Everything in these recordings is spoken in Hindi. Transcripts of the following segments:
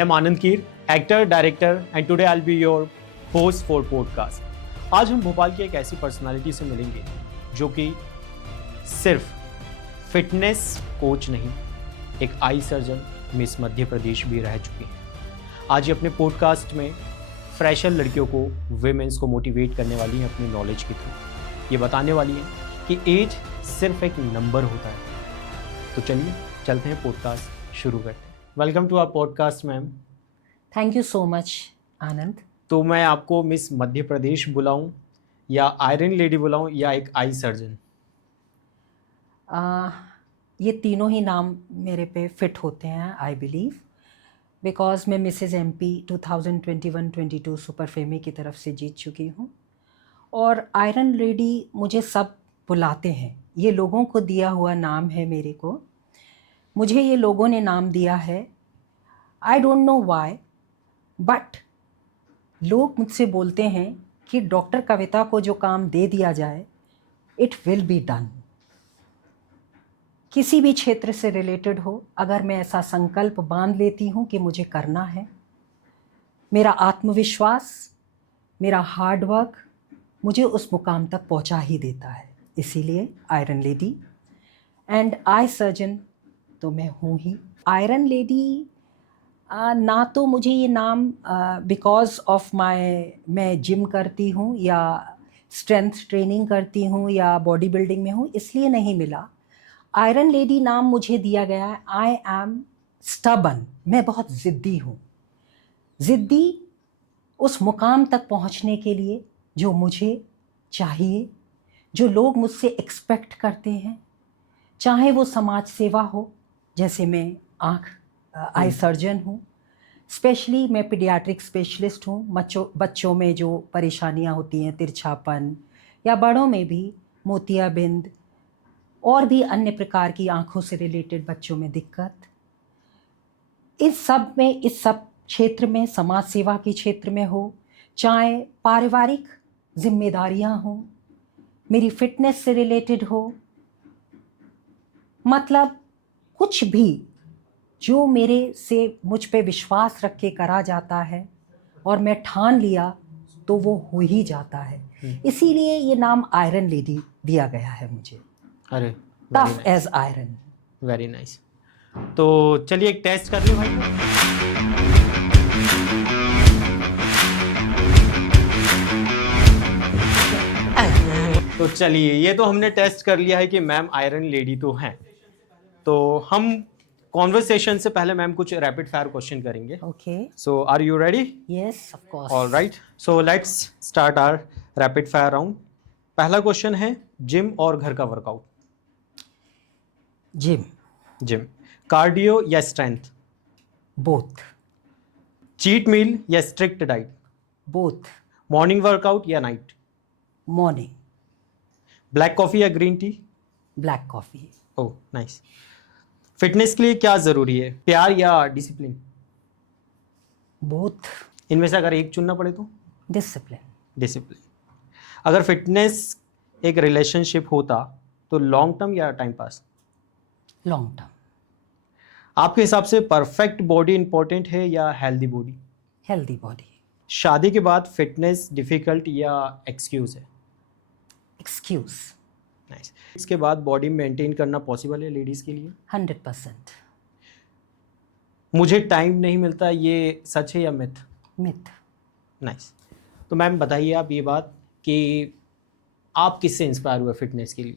am Anand Keer, actor, director, and today I'll be your host for podcast. आज हम भोपाल की एक ऐसी पर्सनालिटी से मिलेंगे जो कि सिर्फ फिटनेस कोच नहीं, एक eye surgeon miss Madhya Pradesh भी रह चुकी हैं। आज ये अपने पॉडकास्ट में फ्रेशर लड़कियों को, विमेंस को मोटिवेट करने वाली हैं अपनी नॉलेज के थ्रू। ये बताने वाली हैं कि एज सिर्फ एक नंबर होता है। तो चलिए चलते हैं, पॉडकास्ट शुरू करते हैं। Welcome to our podcast ma'am. Thank you so much Anand. तो मैं आपको मिस मध्य प्रदेश बुलाऊं या आयरन लेडी बुलाऊं या एक आई सर्जन? ये तीनों ही नाम मेरे पे फिट होते हैं, आई बिलीव, बिकॉज मैं मिसेज़ एमपी 2021-22 सुपर फेमी की तरफ से जीत चुकी हूँ और आयरन लेडी मुझे सब बुलाते हैं। ये लोगों को दिया हुआ नाम है मेरे को, मुझे ये लोगों ने नाम दिया है। I don't know why, but लोग मुझसे बोलते हैं कि डॉक्टर कविता को जो काम दे दिया जाए, इट विल बी डन। किसी भी क्षेत्र से रिलेटेड हो, अगर मैं ऐसा संकल्प बांध लेती हूँ कि मुझे करना है, मेरा आत्मविश्वास, मेरा हार्डवर्क मुझे उस मुकाम तक पहुँचा ही देता है। इसीलिए iron lady and eye surgeon तो मैं हूँ ही। आयरन लेडी ना तो मुझे ये नाम बिकॉज ऑफ मैं जिम करती हूँ या स्ट्रेंथ ट्रेनिंग करती हूँ या बॉडी बिल्डिंग में हूँ, इसलिए नहीं मिला। आयरन लेडी नाम मुझे दिया गया है, आई एम स्टबन, मैं बहुत ज़िद्दी हूँ। ज़िद्दी उस मुकाम तक पहुँचने के लिए जो मुझे चाहिए, जो लोग मुझसे एक्सपेक्ट करते हैं, चाहे वो समाज सेवा हो, जैसे मैं आई सर्जन हूँ, स्पेशली मैं पीडियाट्रिक स्पेशलिस्ट हूँ। बच्चों में जो परेशानियाँ होती हैं, तिरछापन, या बड़ों में भी मोतियाबिंद और भी अन्य प्रकार की आँखों से रिलेटेड बच्चों में दिक्कत, इस सब क्षेत्र में, समाज सेवा के क्षेत्र में हो, चाहे पारिवारिक जिम्मेदारियाँ हों, मेरी फिटनेस से रिलेटेड हो, मतलब कुछ भी जो मुझ पे विश्वास रख के करा जाता है और मैं ठान लिया तो वो हो ही जाता है। इसीलिए ये नाम आयरन लेडी दिया गया है मुझे। अरे, tough as iron. Very nice. तो चलिए एक टेस्ट कर लें भाई। तो चलिए, ये तो हमने टेस्ट कर लिया है कि मैम आयरन लेडी तो हैं। तो हम कॉन्वर्सेशन से पहले मैम कुछ रैपिड फायर क्वेश्चन करेंगे। Okay, so are you ready? Yes of course. All right, so let's start our rapid fire round. पहला क्वेश्चन है, जिम और घर का वर्कआउट? जिम। जिम। कार्डियो या स्ट्रेंथ? बोथ। चीट मील या strict diet? Both. Morning workout या नाइट? मॉर्निंग। ब्लैक कॉफी या green tea? Black coffee. Oh nice. Fitness के लिए क्या जरूरी है, प्यार या डिसिप्लिन? बोथ। इनमें से अगर एक चुनना पड़े तो? डिसिप्लिन। डिसिप्लिन। अगर फिटनेस एक रिलेशनशिप होता तो लॉन्ग टर्म या टाइम पास? Long term. आपके हिसाब से परफेक्ट बॉडी इंपॉर्टेंट है या हेल्दी बॉडी? Healthy body. शादी के बाद फिटनेस डिफिकल्ट या एक्सक्यूज है? एक्सक्यूज। नाइस। इसके बाद बॉडी मेंटेन करना पॉसिबल है लेडीज के लिए? 100%। मुझे टाइम नहीं मिलता, ये सच है या मिथ? मिथ। नाइस। तो मैम बताइए आप ये बात कि आप किससे इंस्पायर हुए फिटनेस के लिए?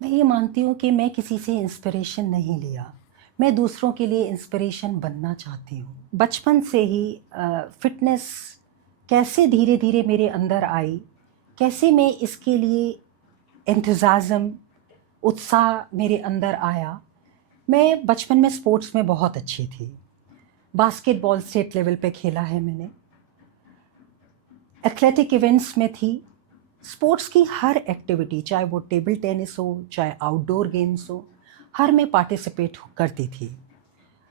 मैं ये मानती हूँ कि मैं किसी से इंस्पिरेशन नहीं लिया, मैं दूसरों के लिए इंस्पिरेशन बनना चाहती हूँ। बचपन से ही फिटनेस कैसे धीरे धीरे मेरे अंदर आई, कैसे मैं इसके लिए एंथुज़ाज़्म, उत्साह मेरे अंदर आया। मैं बचपन में स्पोर्ट्स में बहुत अच्छी थी। बास्केटबॉल स्टेट लेवल पे खेला है मैंने, एथलेटिक इवेंट्स में थी। स्पोर्ट्स की हर एक्टिविटी, चाहे वो टेबल टेनिस हो, चाहे आउटडोर गेम्स हो, हर में पार्टिसिपेट करती थी।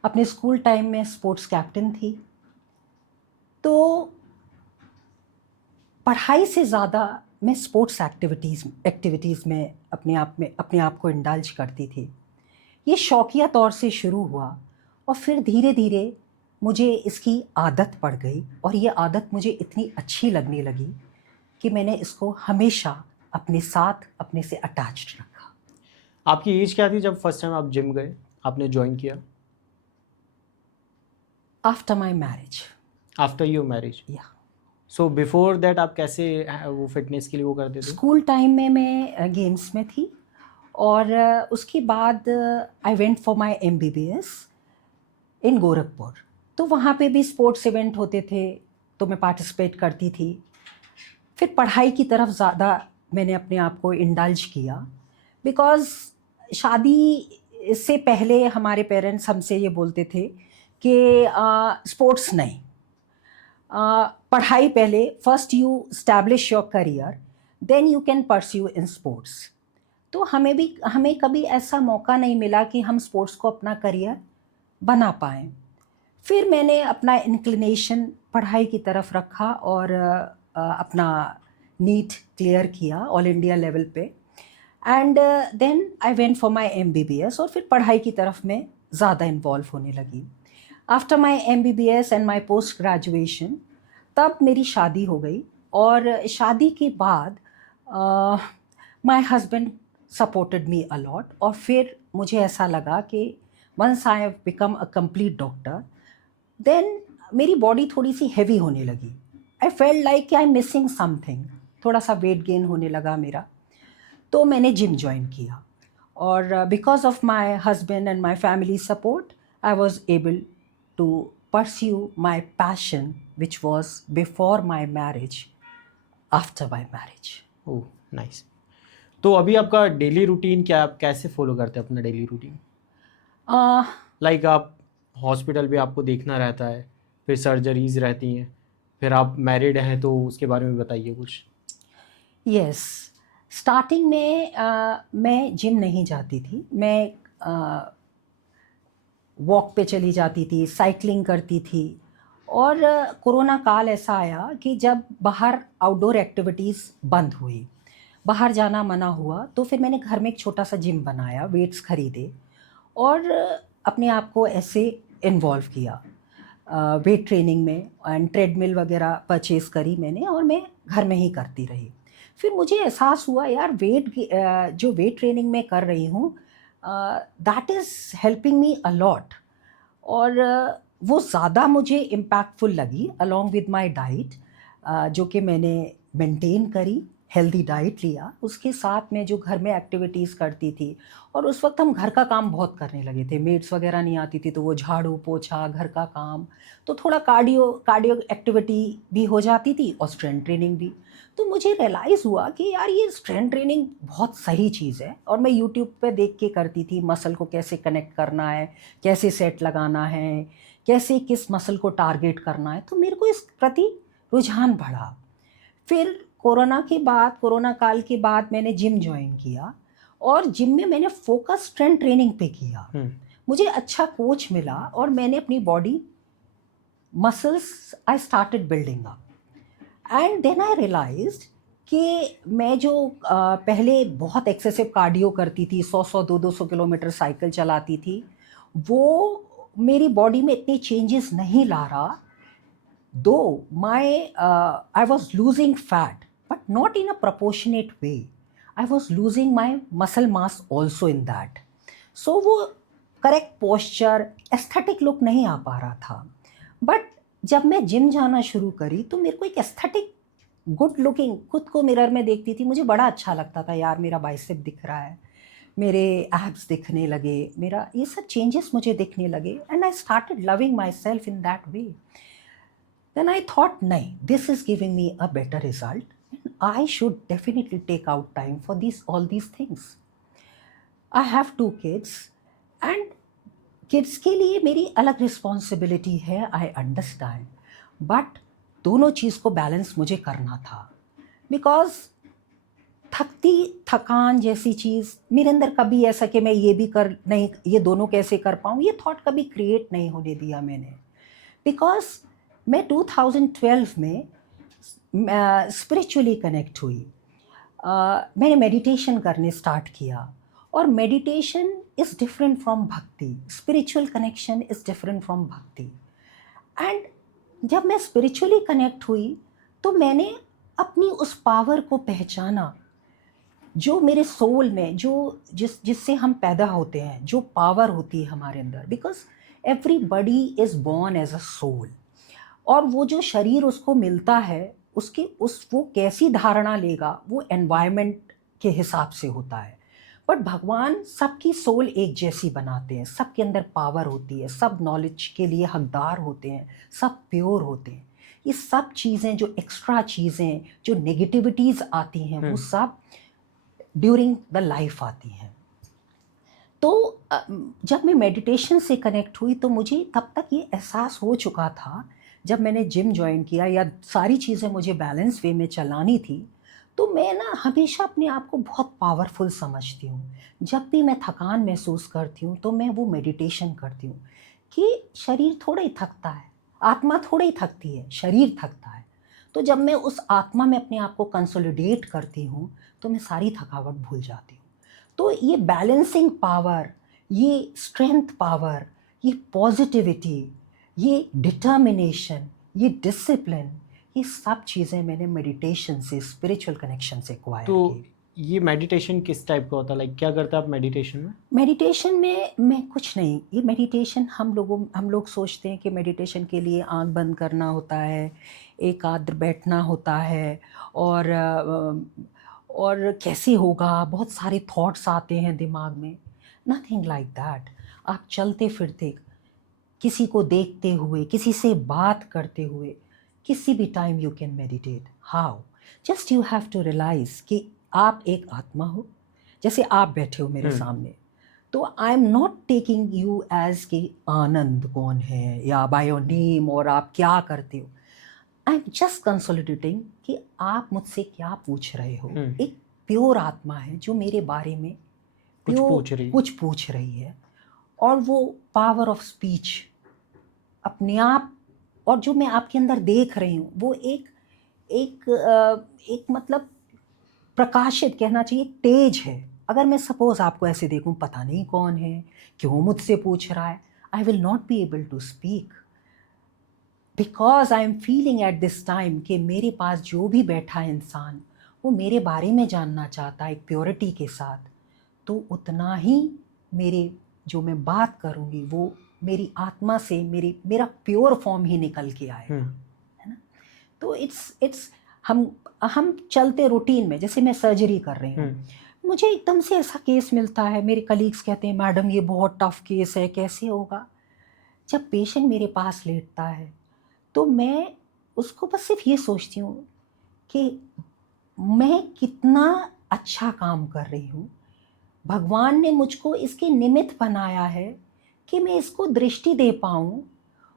अपने स्कूल टाइम में स्पोर्ट्स कैप्टन थी। तो पढ़ाई से ज़्यादा मैं स्पोर्ट्स एक्टिविटीज़ में अपने आप को इंडल्ज करती थी। ये शौकिया तौर से शुरू हुआ और फिर धीरे धीरे मुझे इसकी आदत पड़ गई और ये आदत मुझे इतनी अच्छी लगने लगी कि मैंने इसको हमेशा अपने साथ अपने से अटैच्ड रखा। आपकी एज क्या थी जब फर्स्ट टाइम आप जिम गए, आपने ज्वाइन किया? After my marriage. After your marriage. या सो बिफोर दैट आप कैसे वो फिटनेस के लिए वो करते थे? स्कूल टाइम में मैं गेम्स में थी और उसके बाद आई वेंट फॉर माई MBBS इन गोरखपुर। तो वहाँ पे भी स्पोर्ट्स इवेंट होते थे तो मैं पार्टिसिपेट करती थी। फिर पढ़ाई की तरफ ज़्यादा मैंने अपने आप को इंडल्ज किया बिकॉज़ शादी से पहले हमारे पेरेंट्स हमसे ये बोलते थे कि स्पोर्ट्स नहीं, पढ़ाई पहले, first you establish your career then you can pursue in sports. तो हमें कभी ऐसा मौका नहीं मिला कि हम स्पोर्ट्स को अपना करियर बना पाएँ। फिर मैंने अपना इंक्लिनेशन पढ़ाई की तरफ रखा और अपना नीट क्लियर किया ऑल इंडिया लेवल पे and then I went for my MBBS और फिर पढ़ाई की तरफ मैं ज़्यादा इन्वॉल्व होने लगी। After my MBBS and my post graduation तब मेरी शादी हो गई और शादी के बाद माई हस्बैंड सपोर्टेड मी अलॉट और फिर मुझे ऐसा लगा कि once I have become a complete doctor then मेरी बॉडी थोड़ी सी हैवी होने लगी। I felt like I am missing something, थोड़ा सा वेट गेन होने लगा मेरा। तो मैंने जिम ज्वाइन किया और because of my husband and my family support I was able to pursue my passion which was before my marriage after my marriage. Oh nice. तो अभी आपका डेली रूटीन क्या, आप कैसे फॉलो करते हैं अपना डेली रूटीन? लाइक आप हॉस्पिटल भी आपको देखना रहता है, फिर सर्जरीज रहती हैं, फिर आप मैरिड हैं, तो उसके बारे में बताइए कुछ। यस, स्टार्टिंग में मैं जिम नहीं जाती थी। मैं वॉक पे चली जाती थी, साइकिलिंग करती थी और कोरोना काल ऐसा आया कि जब बाहर आउटडोर एक्टिविटीज़ बंद हुई, बाहर जाना मना हुआ, तो फिर मैंने घर में एक छोटा सा जिम बनाया, वेट्स खरीदे और अपने आप को ऐसे इन्वॉल्व किया वेट ट्रेनिंग में एंड ट्रेडमिल वगैरह परचेज़ करी मैंने और मैं घर में ही करती रही। फिर मुझे एहसास हुआ यार जो वेट ट्रेनिंग में कर रही हूँ that is helping me a lot और वो ज़्यादा मुझे इम्पैक्टफुल लगी अलॉन्ग विद माय डाइट जो कि मैंने मेंटेन करी, हेल्दी डाइट लिया, उसके साथ में जो घर में एक्टिविटीज़ करती थी। और उस वक्त हम घर का काम बहुत करने लगे थे, मेड्स वगैरह नहीं आती थी तो वो झाड़ू पोछा घर का काम, तो थोड़ा कार्डियो एक्टिविटी भी हो जाती थी और स्ट्रेंथ ट्रेनिंग भी। तो मुझे रियलाइज़ हुआ कि यार ये स्ट्रेंथ ट्रेनिंग बहुत सही चीज़ है और मैं यूट्यूब पे देख के करती थी, मसल को कैसे कनेक्ट करना है, कैसे सेट लगाना है, कैसे किस मसल को टारगेट करना है, तो मेरे को इस प्रति रुझान बढ़ा। फिर कोरोना काल के बाद मैंने जिम ज्वाइन किया और जिम में मैंने फोकस स्ट्रेंथ ट्रेनिंग पे किया। मुझे अच्छा कोच मिला और मैंने अपनी body muscles I started building up and then I realized कि मैं जो पहले बहुत एक्सेसिव कार्डियो करती थी, 100 200 किलोमीटर साइकिल चलाती थी, वो मेरी बॉडी में इतने चेंजेस नहीं ला रहा। Though I was losing fat, but not in a proportionate way. I was losing my muscle mass also in that. So वो करेक्ट पोस्चर, एस्थेटिक लुक नहीं आ पा रहा था। बट जब मैं जिम जाना शुरू करी तो मेरे को एक एस्थेटिक गुड लुकिंग, खुद को मिरर में देखती थी, मुझे बड़ा अच्छा लगता था, यार मेरा बाइसेप दिख रहा है, मेरे एब्स दिखने लगे, मेरा ये सब चेंजेस मुझे दिखने लगे and I started loving my self in that way. Then I thought, nahi, this is giving me a better result and I should definitely take out time for all these things. I have 2 kids and kids के लिए मेरी अलग रिस्पॉन्सिबिलिटी है, आई अंडरस्टैंड, बट दोनों चीज़ को बैलेंस मुझे करना था बिकॉज थकान जैसी चीज़ मेरे अंदर कभी ऐसा कि मैं ये भी कर नहीं, ये दोनों कैसे कर पाऊँ, ये थॉट कभी क्रिएट नहीं होने दिया मैंने। बिकॉज मैं 2012 में स्पिरिचुअली कनेक्ट हुई, मैंने मेडिटेशन करने स्टार्ट किया और मेडिटेशन इज़ डिफरेंट फ्रॉम भक्ति, spiritual connection is different from भक्ति। एंड जब मैं स्पिरिचुअली कनेक्ट हुई तो मैंने अपनी उस पावर को पहचाना जो मेरे सोल में, जो जिससे हम पैदा होते हैं, जो पावर होती है हमारे अंदर, because everybody is born as a soul. और वो जो शरीर उसको मिलता है, वो कैसी धारणा लेगा वो एनवायरनमेंट के हिसाब से होता है। बट भगवान सबकी सोल एक जैसी बनाते हैं, सबके अंदर पावर होती है, सब नॉलेज के लिए हकदार होते हैं, सब प्योर होते हैं। ये सब चीज़ें, जो एक्स्ट्रा चीज़ें, जो नेगेटिविटीज़ आती हैं, वो सब ड्यूरिंग द लाइफ आती हैं। तो जब मैं मेडिटेशन से कनेक्ट हुई तो मुझे तब तक ये एहसास हो चुका था, जब मैंने जिम ज्वाइन किया या सारी चीज़ें मुझे बैलेंस वे में चलानी थी, तो मैं ना हमेशा अपने आप को बहुत पावरफुल समझती हूँ। जब भी मैं थकान महसूस करती हूँ तो मैं वो मेडिटेशन करती हूँ कि शरीर थोड़ा ही थकता है, आत्मा थोड़ा ही थकती है, शरीर थकता है। तो जब मैं उस आत्मा में अपने आप को कंसोलिडेट करती हूँ तो मैं सारी थकावट भूल जाती हूँ। तो ये बैलेंसिंग पावर, ये स्ट्रेंथ पावर, ये पॉजिटिविटी, ये डिटर्मिनेशन, ये डिसिप्लिन, ये सब चीज़ें मैंने मेडिटेशन से, स्पिरिचुअल कनेक्शन से एक्वायर तो की। ये मेडिटेशन किस टाइप का होता है, लाइक क्या करते हैं आप मेडिटेशन में? मेडिटेशन में मैं कुछ नहीं, ये मेडिटेशन हम लोग सोचते हैं कि मेडिटेशन के लिए आंख बंद करना होता है, एकाग्र बैठना होता है, और कैसे होगा, बहुत सारे थॉट्स आते हैं दिमाग में। Nothing like that. आप चलते फिरते, किसी को देखते हुए, किसी से बात करते हुए, किसी भी time you can meditate. How? Just you have to realize कि आप एक आत्मा हो। जैसे आप बैठे हो मेरे सामने, तो I am not taking you as कि आनंद कौन है या बाय योर नेम और आप क्या करते हो। आई एम जस्ट कंसोलिडेटिंग कि आप मुझसे क्या पूछ रहे हो। एक प्योर आत्मा है जो मेरे बारे में कुछ पूछ रही है। और वो पावर ऑफ स्पीच अपने आप, और जो मैं आपके अंदर देख रही हूँ, वो एक मतलब प्रकाशित कहना चाहिए, तेज है। अगर मैं सपोज आपको ऐसे देखूं, पता नहीं कौन है, क्यों मुझसे पूछ रहा है, I will not be able to speak, because I am feeling at this time कि मेरे पास जो भी बैठा है इंसान, वो मेरे बारे में जानना चाहता है एक प्योरिटी के साथ। तो उतना ही जो मैं बात करूँगी वो मेरी आत्मा से, मेरा प्योर फॉर्म ही निकल के आएगा, है ना। तो इट्स हम चलते रूटीन में, जैसे मैं सर्जरी कर रही हूँ, मुझे एकदम से ऐसा केस मिलता है, मेरे कलीग्स कहते हैं मैडम ये बहुत टफ केस है, कैसे होगा। जब पेशेंट मेरे पास लेटता है तो मैं उसको बस सिर्फ ये सोचती हूँ कि मैं कितना अच्छा काम कर रही हूँ, भगवान ने मुझको इसके निमित्त बनाया है कि मैं इसको दृष्टि दे पाऊँ,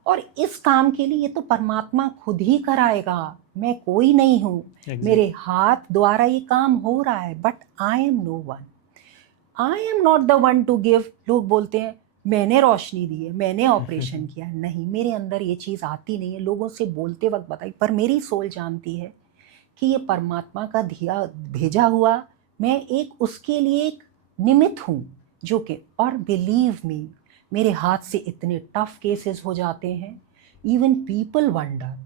और इस काम के लिए ये तो परमात्मा खुद ही कराएगा, मैं कोई नहीं हूँ। मेरे हाथ द्वारा ये काम हो रहा है, but I am no one, I am not the one to give. लोग बोलते हैं मैंने रोशनी दी है, मैंने ऑपरेशन किया, नहीं, मेरे अंदर ये चीज़ आती नहीं है, लोगों से बोलते वक्त बताई, पर मेरी सोल जानती है कि ये परमात्मा का भेजा हुआ, मैं एक उसके लिए एक निमित्त हूँ जो कि, और बिलीव मी, मेरे हाथ से इतने टफ केसेस हो जाते हैं, even people wonder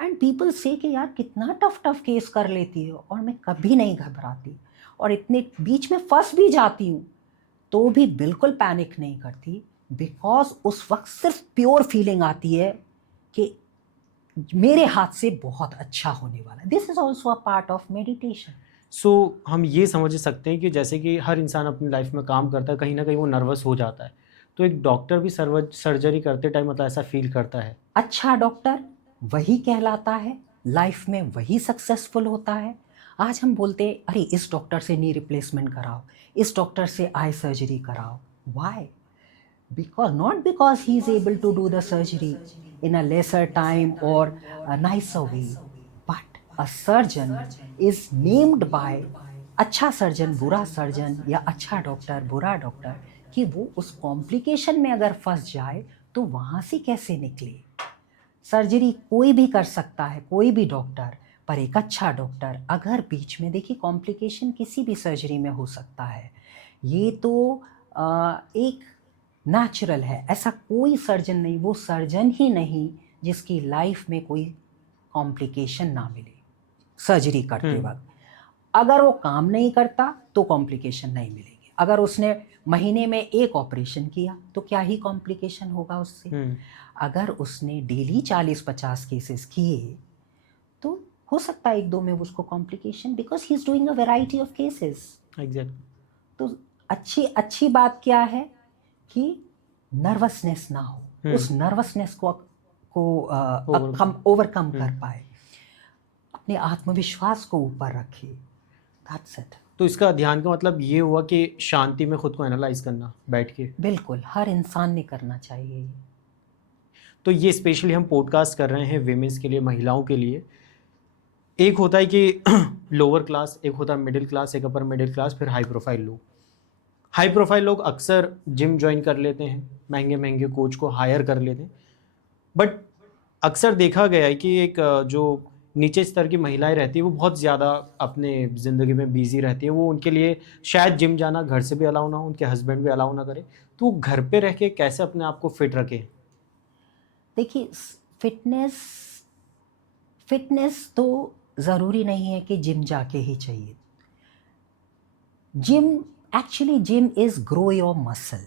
and people से कि यार कितना टफ केस कर लेती हो, और मैं कभी नहीं घबराती, और इतने बीच में फंस भी जाती हूँ तो भी बिल्कुल पैनिक नहीं करती, बिकॉज उस वक्त सिर्फ प्योर फीलिंग आती है कि मेरे हाथ से बहुत अच्छा होने वाला है। This is also a part of meditation. So हम ये समझ सकते हैं कि जैसे कि हर इंसान अपनी लाइफ में काम करता है, कहीं ना कहीं वो नर्वस हो जाता है, तो एक डॉक्टर भी सर्जरी करते टाइम मतलब ऐसा फील करता है। अच्छा डॉक्टर वही कहलाता है, लाइफ में वही सक्सेसफुल होता है। आज हम बोलते हैं अरे इस डॉक्टर से नी रिप्लेसमेंट कराओ, इस डॉक्टर से आई सर्जरी कराओ। Y? not because he is able to do the surgery in a lesser time or a nicer way, but a surgeon is named by, अच्छा सर्जन बुरा सर्जन या अच्छा डॉक्टर बुरा डॉक्टर, कि वो उस कॉम्प्लिकेशन में अगर फंस जाए तो वहाँ से कैसे निकले। सर्जरी कोई भी कर सकता है, कोई भी डॉक्टर, पर एक अच्छा डॉक्टर अगर बीच में, देखिए कॉम्प्लिकेशन किसी भी सर्जरी में हो सकता है, ये तो एक नेचुरल है, ऐसा कोई सर्जन नहीं, वो सर्जन ही नहीं जिसकी लाइफ में कोई कॉम्प्लिकेशन ना मिले सर्जरी करते वक्त। अगर वो काम नहीं करता तो कॉम्प्लिकेशन नहीं मिलेगी। अगर उसने महीने में एक ऑपरेशन किया तो क्या ही कॉम्प्लिकेशन होगा उससे। अगर उसने डेली 40-50 केसेस किए तो हो सकता है 1-2 में उसको complication, because he is doing a variety of cases. Exact. तो अच्छी बात क्या है कि नर्वसनेस ना हो, उस नर्वसनेस को ओवरकम कर पाए, अपने आत्मविश्वास को ऊपर रखे। That's it. तो इसका ध्यान का मतलब ये हुआ कि शांति में खुद को एनालाइज करना बैठ के। बिल्कुल, हर इंसान ने करना चाहिए ये। तो ये स्पेशली हम पॉडकास्ट कर रहे हैं विमेंस के लिए, महिलाओं के लिए। एक होता है कि लोअर क्लास, एक होता है मिडिल क्लास, एक अपर मिडिल क्लास, फिर हाई प्रोफाइल लोग। हाई प्रोफाइल लोग अक्सर जिम ज्वाइन कर लेते हैं, महंगे महंगे कोच को हायर कर लेते हैं, बट अक्सर देखा गया है कि एक जो नीचे स्तर की महिलाएं रहती है वो बहुत ज़्यादा अपने ज़िंदगी में बिजी रहती है। वो उनके लिए शायद जिम जाना घर से भी अलाउ ना हो, उनके हस्बैंड भी अलाउ ना करे, तो वो घर पे रह के कैसे अपने आप को फिट रखें? देखिए, फिटनेस तो ज़रूरी नहीं है कि जिम जाके ही चाहिए। Gym is grow your muscle,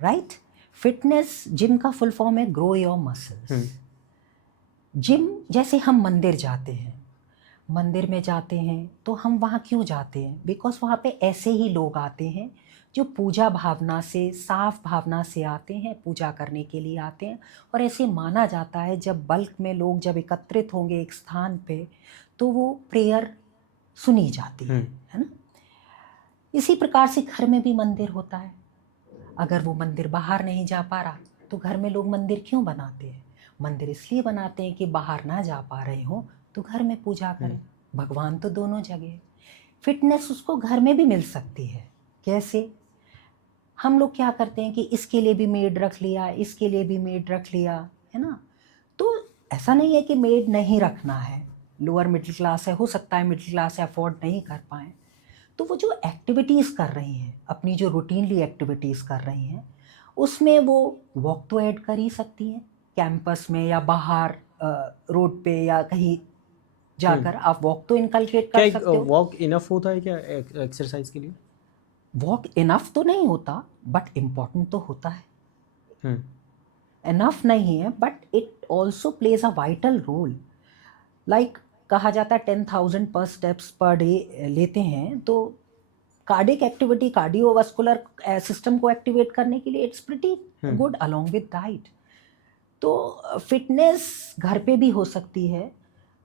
right? Fitness, gym का फुल फॉर्म है ग्रो योर मसल्स। जिम, जैसे हम मंदिर जाते हैं, मंदिर में जाते हैं तो हम वहाँ क्यों जाते हैं? बिकॉज वहाँ पे ऐसे ही लोग आते हैं जो पूजा भावना से, साफ भावना से आते हैं, पूजा करने के लिए आते हैं। और ऐसे माना जाता है जब बल्क में लोग जब एकत्रित होंगे एक स्थान पे तो वो प्रेयर सुनी जाती है ना? इसी प्रकार से घर में भी मंदिर होता है। अगर वो मंदिर बाहर नहीं जा पा रहा तो घर में लोग मंदिर क्यों बनाते हैं? मंदिर इसलिए बनाते हैं कि बाहर ना जा पा रहे हो तो घर में पूजा करें। भगवान तो दोनों जगह है। फिटनेस उसको घर में भी मिल सकती है। कैसे? हम लोग क्या करते हैं कि इसके लिए भी मेड रख लिया, इसके लिए भी मेड रख लिया, है ना? तो ऐसा नहीं है कि मेड नहीं रखना है। लोअर मिडिल क्लास है, हो सकता है मिडिल क्लास है अफोर्ड नहीं कर पाए, तो वो जो एक्टिविटीज़ कर रही हैं, अपनी जो रूटीनली एक्टिविटीज़ कर रही हैं, उसमें वो वॉक तो ऐड कर ही सकती हैं। कैंपस में या बाहर रोड पे या कहीं जाकर आप वॉक तो इनकलकेट कर सकते हो। वॉक इनफ होता है क्या एक्सरसाइज के लिए? वॉक इनफ तो नहीं होता बट इम्पॉर्टेंट तो होता है। इनफ नहीं है but it also plays a vital role. Like कहा जाता है 10,000 पर स्टेप्स पर डे लेते हैं तो कार्डिक एक्टिविटी, कार्डियोवास्कुलर सिस्टम को एक्टिवेट करने के लिए it's pretty good along with diet. तो फिटनेस घर पे भी हो सकती है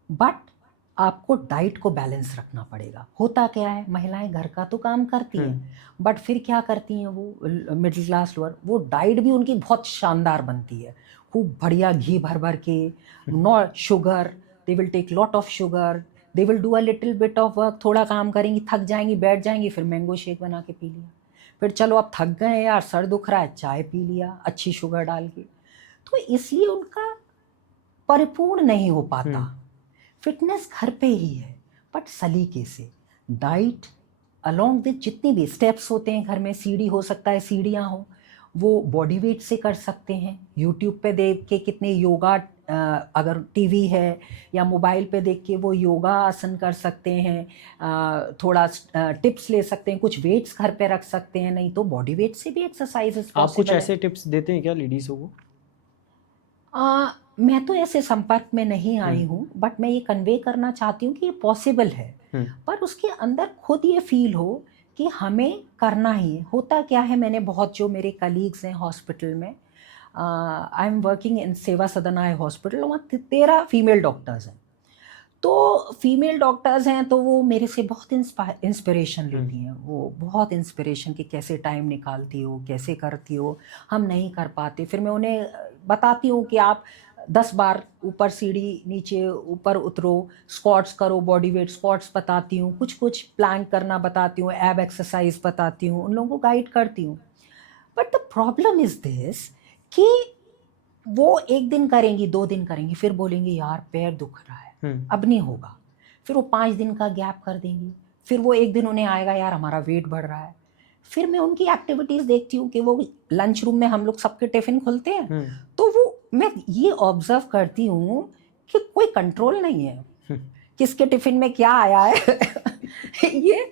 बट आपको डाइट को बैलेंस रखना पड़ेगा। होता क्या है, महिलाएं घर का तो काम करती हैं बट फिर क्या करती हैं, वो मिडिल क्लास लोअर, वो डाइट भी उनकी बहुत शानदार बनती है, खूब बढ़िया घी भर भर के, not sugar, they will take lot of sugar, they will do a little bit of work, थोड़ा काम करेंगी, थक जाएंगी, बैठ जाएंगी, फिर मैंगो शेक बना के पी लिया, फिर चलो अब थक गए यार, सर दुख रहा है, चाय पी लिया अच्छी शुगर डाल के। तो इसलिए उनका परिपूर्ण नहीं हो पाता। फिटनेस घर पे ही है बट सलीके से, डाइट अलोंग विद जितनी भी स्टेप्स होते हैं घर में, सीढ़ी हो सकता है, सीढ़ियाँ हो, वो बॉडी वेट से कर सकते हैं। यूट्यूब पे देख के कितने योगा, अगर टीवी है या मोबाइल पे देख के वो योगा आसन कर सकते हैं, थोड़ा टिप्स ले सकते हैं, कुछ वेट्स घर पे रख सकते हैं, नहीं तो बॉडी वेट से भी एक्सरसाइजेस आप कुछ ऐसे टिप्स देते हैं क्या लेडीज़ों को? मैं तो ऐसे संपर्क में नहीं आई हूँ बट मैं ये कन्वे करना चाहती हूँ कि ये पॉसिबल है, पर उसके अंदर खुद ये फील हो कि हमें करना ही है। होता क्या है, मैंने बहुत, जो मेरे कलीग्स हैं हॉस्पिटल में, आई एम वर्किंग इन सेवा सदन आई हॉस्पिटल, वहाँ 13 फीमेल डॉक्टर्स हैं। तो फीमेल डॉक्टर्स हैं तो वो मेरे से बहुत इंस्पिरेशन लेती हैं। वो बहुत इंस्पिरेशन कि कैसे टाइम निकालती हो, कैसे करती हो, हम नहीं कर पाते। फिर मैं उन्हें बताती हूँ कि आप 10 बार ऊपर सीढ़ी, नीचे ऊपर उतरो, स्क्वाट्स करो, बॉडी वेट स्क्वाट्स बताती हूँ, कुछ कुछ प्लैंक करना बताती हूँ, एब एक्सरसाइज बताती हूँ, उन लोगों को गाइड करती हूँ। But the problem is this कि वो 1 दिन करेंगी, 2 दिन करेंगी, फिर बोलेंगी यार पैर दुख रहा है, अब नहीं होगा। फिर वो 5 दिन का गैप कर देंगी, फिर वो 1 दिन उन्हें आएगा यार हमारा वेट बढ़ रहा है, फिर मैं उनकी एक्टिविटीज देखती हूँ कि वो लंच रूम में हम लोग सबके टिफिन खोलते हैं, तो वो मैं ये ऑब्जर्व करती हूँ कि कोई कंट्रोल नहीं है किसके टिफिन में क्या आया है ये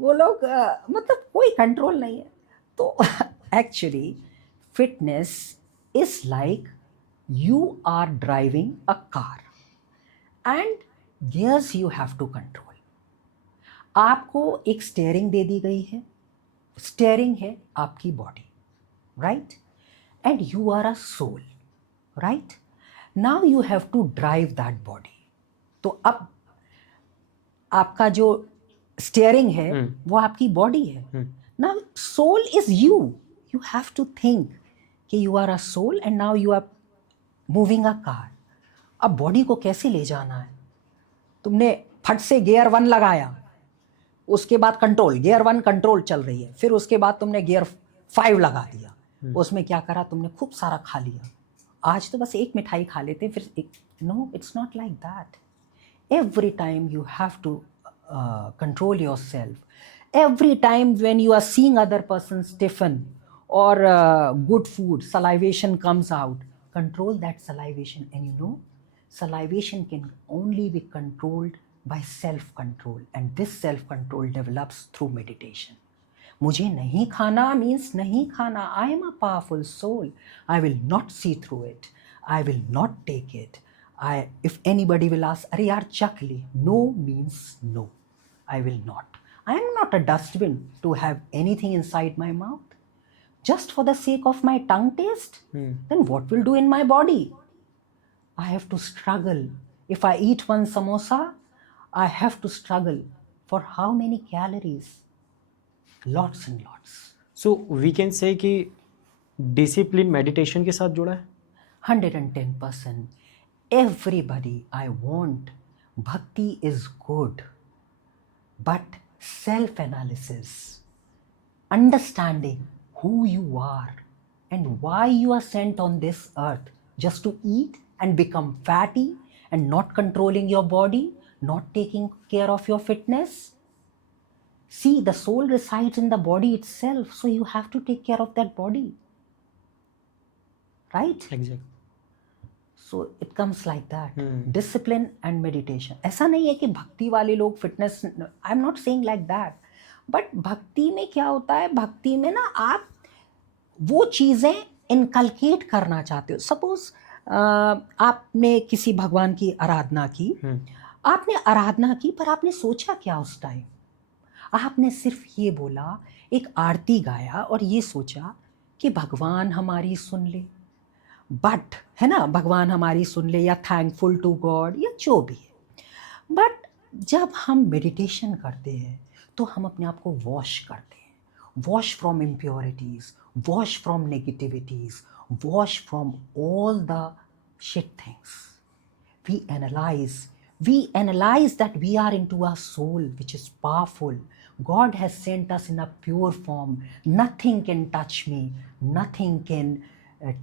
वो लोग मतलब कोई कंट्रोल नहीं है। तो actually fitness is like you are driving a car and gears you have to control. आपको एक स्टेयरिंग दे दी गई है, स्टेयरिंग है आपकी body, right, and you are a soul, right. Now you have to drive that body. तो अब आपका जो स्टेयरिंग है वो आपकी बॉडी है। Now soul is you, you have to think कि you are a soul and now you are moving a car. अब बॉडी को कैसे ले जाना है? तुमने फट से गियर 1 लगाया, उसके बाद कंट्रोल, गियर 1 कंट्रोल चल रही है, फिर उसके बाद तुमने गियर 5 लगा दिया, उसमें क्या करा तुमने? खूब सारा खा लिया। आज तो बस एक मिठाई खा लेते फिर एक, no, it's not like that. Every time you have to control your self. Every time when you are seeing other persons tiffin or good food, salivation comes out, control that salivation. And you know, salivation can only be controlled by self-control, and this self-control develops through meditation. मुझे नहीं खाना means नहीं खाना. I am a powerful soul. I will not see through it. I will not take it. If anybody will ask, अरे यार चख ली, no means no. I will not. I am not a dustbin to have anything inside my mouth. Just for the sake of my tongue taste, then what will do in my body? I have to struggle. If I eat one samosa, I have to struggle for how many calories? Lots and lots. So we can say कि discipline meditation के साथ जुड़ा है? 110%. Everybody, I want, bhakti is good, but self-analysis, understanding who you are and why you are sent on this earth, just to eat and become fatty and not controlling your body, not taking care of your fitness. See, the soul resides in the body itself, so you have to take care of that body, right? Exactly. So it comes like that. Discipline and meditation. ऐसा नहीं है कि भक्ति वाले लोग fitness, I am not saying like that, but भक्ति में क्या होता है, भक्ति में ना आप वो चीज़ें इनकलकेट करना चाहते हो। सपोज आपने किसी भगवान की आराधना की, आपने आराधना की, पर आपने सोचा क्या उस टाइम? आपने सिर्फ ये बोला, एक आरती गाया और ये सोचा कि भगवान हमारी सुन ले, बट है ना, भगवान हमारी सुन ले या थैंकफुल टू गॉड या जो भी है। बट जब हम मेडिटेशन करते हैं तो हम अपने आप को वॉश करते हैं, wash from impurities, wash from negativities, wash from all the shit things. We analyze that we are into a soul which is powerful. God has sent us in a pure form. Nothing can touch me. Nothing can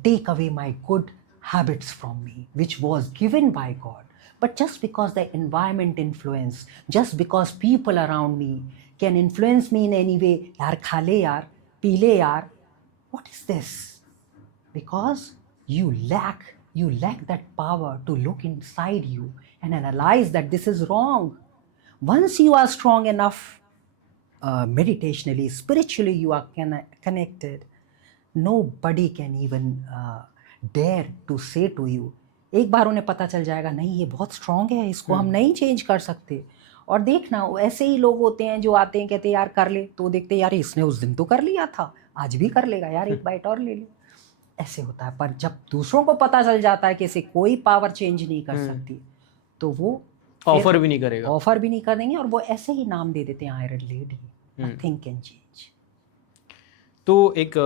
take away my good habits from me, which was given by God. But just because the environment influence, just because people around me can influence me in any way, yaar kha le yaar, pee le yaar, what is this? Because you lack that power to look inside you and analyze that this is wrong. Once you are strong enough, meditationally, spiritually you are connected, nobody can even dare to say to you, एक बार उन्हें पता चल जाएगा, नहीं ये बहुत स्ट्रांग है, इसको हम नहीं चेंज कर सकते। और देखना, ऐसे ही लोग होते हैं जो आते हैं कहते हैं यार कर ले, तो देखते हैं यार इसने उस दिन तो कर लिया था, आज भी कर लेगा, यार एक बाइट और ले ले। ऐसे होता है। पर जब दूसरों को पता चल जाता है कि इसे कोई पावर चेंज नहीं कर सकती, तो वो ऑफर भी नहीं करेगा, ऑफर भी नहीं करेंगे, और वो ऐसे ही नाम दे देते हैं iron lady, nothing can change. तो एक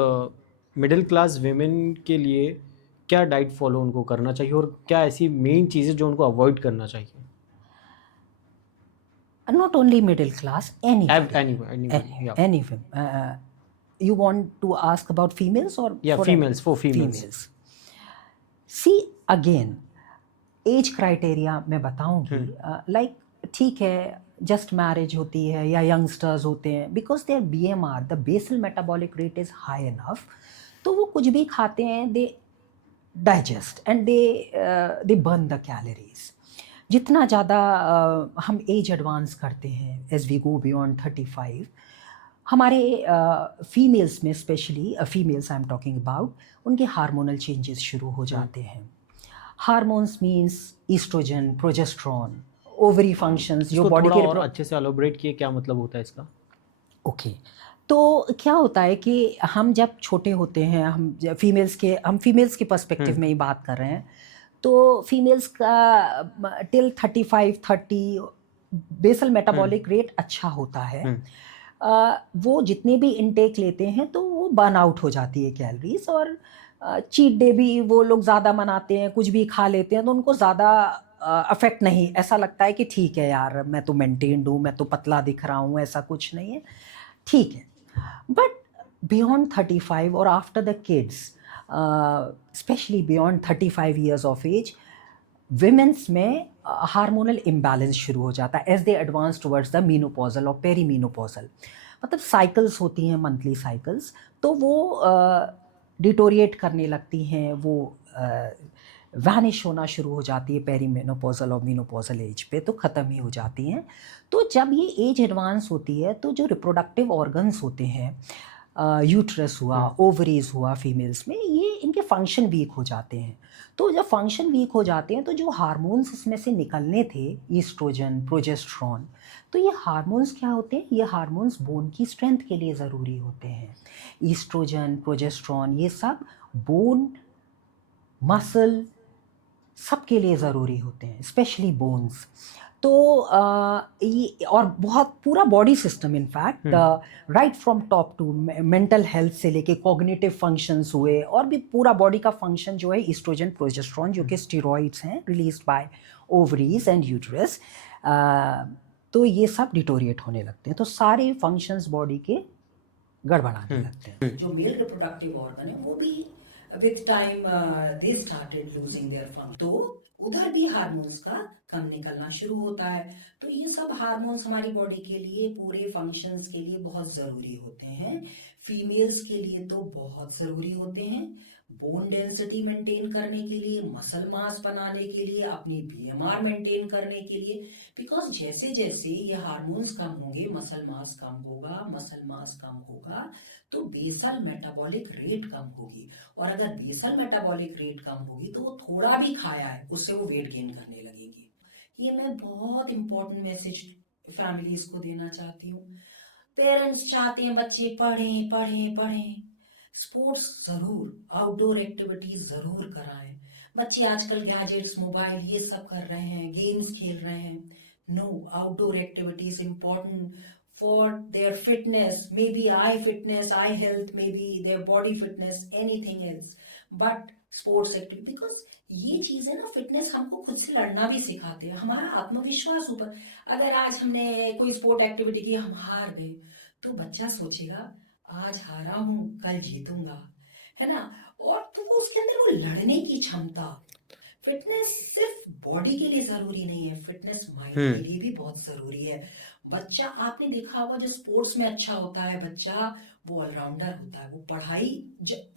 मिडिल क्लास विमेन के लिए क्या डाइट फॉलो उनको करना चाहिए और क्या ऐसी मेन चीज़ें जो उनको अवॉइड करना चाहिए? Not only middle class, anyone. You want to ask about females or? Yeah, for females. See, again, age criteria मैं बताऊंगी, like ठीक है, जस्ट मैरिज होती है या यंगस्टर्स होते हैं, because their BMR, the basal metabolic rate is high enough, तो वो कुछ भी खाते हैं, they digest and they burn the calories. जितना ज़्यादा हम एज एडवांस करते हैं, एज वी गो बियॉन्ड 35, हमारे फीमेल्स में specially, females I am talking about, उनके हार्मोनल चेंजेस शुरू हो जाते हैं। Hormones means estrogen, progesterone, ovary functions जो इसको बॉडी थोड़ा के और अच्छे से एलोबरेट किए, क्या मतलब होता है इसका? ओके। तो क्या होता है कि हम जब छोटे होते हैं, हम फीमेल्स के पर्सपेक्टिव में ही बात कर रहे हैं, तो फीमेल्स का टिल 35-30 बेसल मेटाबॉलिक रेट अच्छा होता है। वो जितने भी इनटेक लेते हैं तो वो बर्न आउट हो जाती है कैलोरीज, और चीट डे भी वो लोग ज़्यादा मनाते हैं, कुछ भी खा लेते हैं तो उनको ज़्यादा अफेक्ट नहीं, ऐसा लगता है कि ठीक है यार, मैं तो मेंटेन्ड हूँ, मैं तो पतला दिख रहा हूँ, ऐसा कुछ नहीं है, ठीक है। बट बियॉन्ड 35 और after the kids, specially beyond 35 years of age, womens में हार्मोनल इम्बैलेंस शुरू हो जाता है as they advance towards the menopausal और पेरीमीनोपॉजल। मतलब साइकिल्स होती हैं, मंथली साइकिल्स, तो वो डिटोरिएट करने लगती हैं, वो वैनिश होना शुरू हो जाती है पेरीमेनोपॉजल और मीनोपॉजल एज पे, तो ख़त्म ही हो जाती हैं। तो जब ये एज एडवांस होती है तो जो रिप्रोडक्टिव ऑर्गन्स होते हैं, यूट्रस हुआ, ओवरीज हुआ फीमेल्स में, ये इनके फंक्शन वीक हो जाते हैं। तो जब फंक्शन वीक हो जाते हैं तो जो हार्मोन्स उसमें से निकलने थे, ईस्ट्रोजन, प्रोजेस्ट्रॉन, तो ये हार्मोन्स क्या होते हैं? ये हार्मोन्स बोन की स्ट्रेंथ के लिए ज़रूरी होते हैं। ईस्ट्रोजन, प्रोजेस्ट्रॉन, ये सब बोन, मसल, सबके लिए ज़रूरी होते हैं, स्पेशली बोन्स। तो ये और बहुत पूरा body system, in fact right from top to mental health से लेके कॉग्निटिव फंक्शंस हुए, और भी पूरा बॉडी का फंक्शन जो है, ईस्ट्रोजन, प्रोजेस्ट्रॉन, जो कि स्टेरॉइड्स हैं released by ovaries and uterus, तो ये सब डिटोरिएट होने लगते हैं, तो सारे फंक्शंस बॉडी के गड़बड़ाने लगते हैं। जो मेल रिप्रोडक्टिव ऑर्गन है वो भी with time they started losing their function, तो उधर भी हार्मोन्स का कम निकलना शुरू होता है। तो ये सब हार्मोन्स हमारी बॉडी के लिए, पूरे फंक्शंस के लिए बहुत जरूरी होते हैं। फीमेल्स के लिए तो बहुत जरूरी होते हैं, बोन डेंसिटी मेंटेन करने के लिए, मसल मास बनाने के लिए, अपनी BMR मेंटेन करने के लिए, बिकॉज जैसे जैसे ये हार्मोन्स कम होंगे, मसल मास कम होगा, मसल मास कम होगा तो बेसल मेटाबॉलिक रेट कम होगी, और अगर बेसल मेटाबॉलिक रेट कम होगी तो वो थोड़ा भी खाया है उससे वो वेट गेन करने लगेगी। ये मैं बहुत इंपॉर्टेंट मैसेज फैमिलीज को देना चाहती हूँ। पेरेंट्स चाहते हैं बच्चे पढ़ें पढ़ें पढ़ें, स्पोर्ट्स जरूर, आउटडोर एक्टिविटीज जरूर कराएं। बच्चे आजकल गैजेट्स, मोबाइल, ये सब कर रहे हैं, गेम्स खेल रहे हैं। No, outdoor activities important for their fitness, maybe eye fitness, eye health, maybe their body fitness, anything else, but sports activity, because ये चीज है ना, फिटनेस हमको खुद से लड़ना भी सिखाते हैं, हमारा आत्मविश्वास ऊपर। अगर आज हमने कोई स्पोर्ट एक्टिविटी की, हम हार गए, तो बच्चा सोचेगा आज हारा हूं, कल जीतूंगा, है ना। और तो वो उसके अंदर वो लड़ने की क्षमता। फिटनेस सिर्फ बॉडी के लिए जरूरी नहीं है, फिटनेस माइंड के लिए भी बहुत जरूरी है। बच्चा, आपने देखा होगा जो स्पोर्ट्स में अच्छा होता है बच्चा, वो ऑलराउंडर होता है। वो पढ़ाई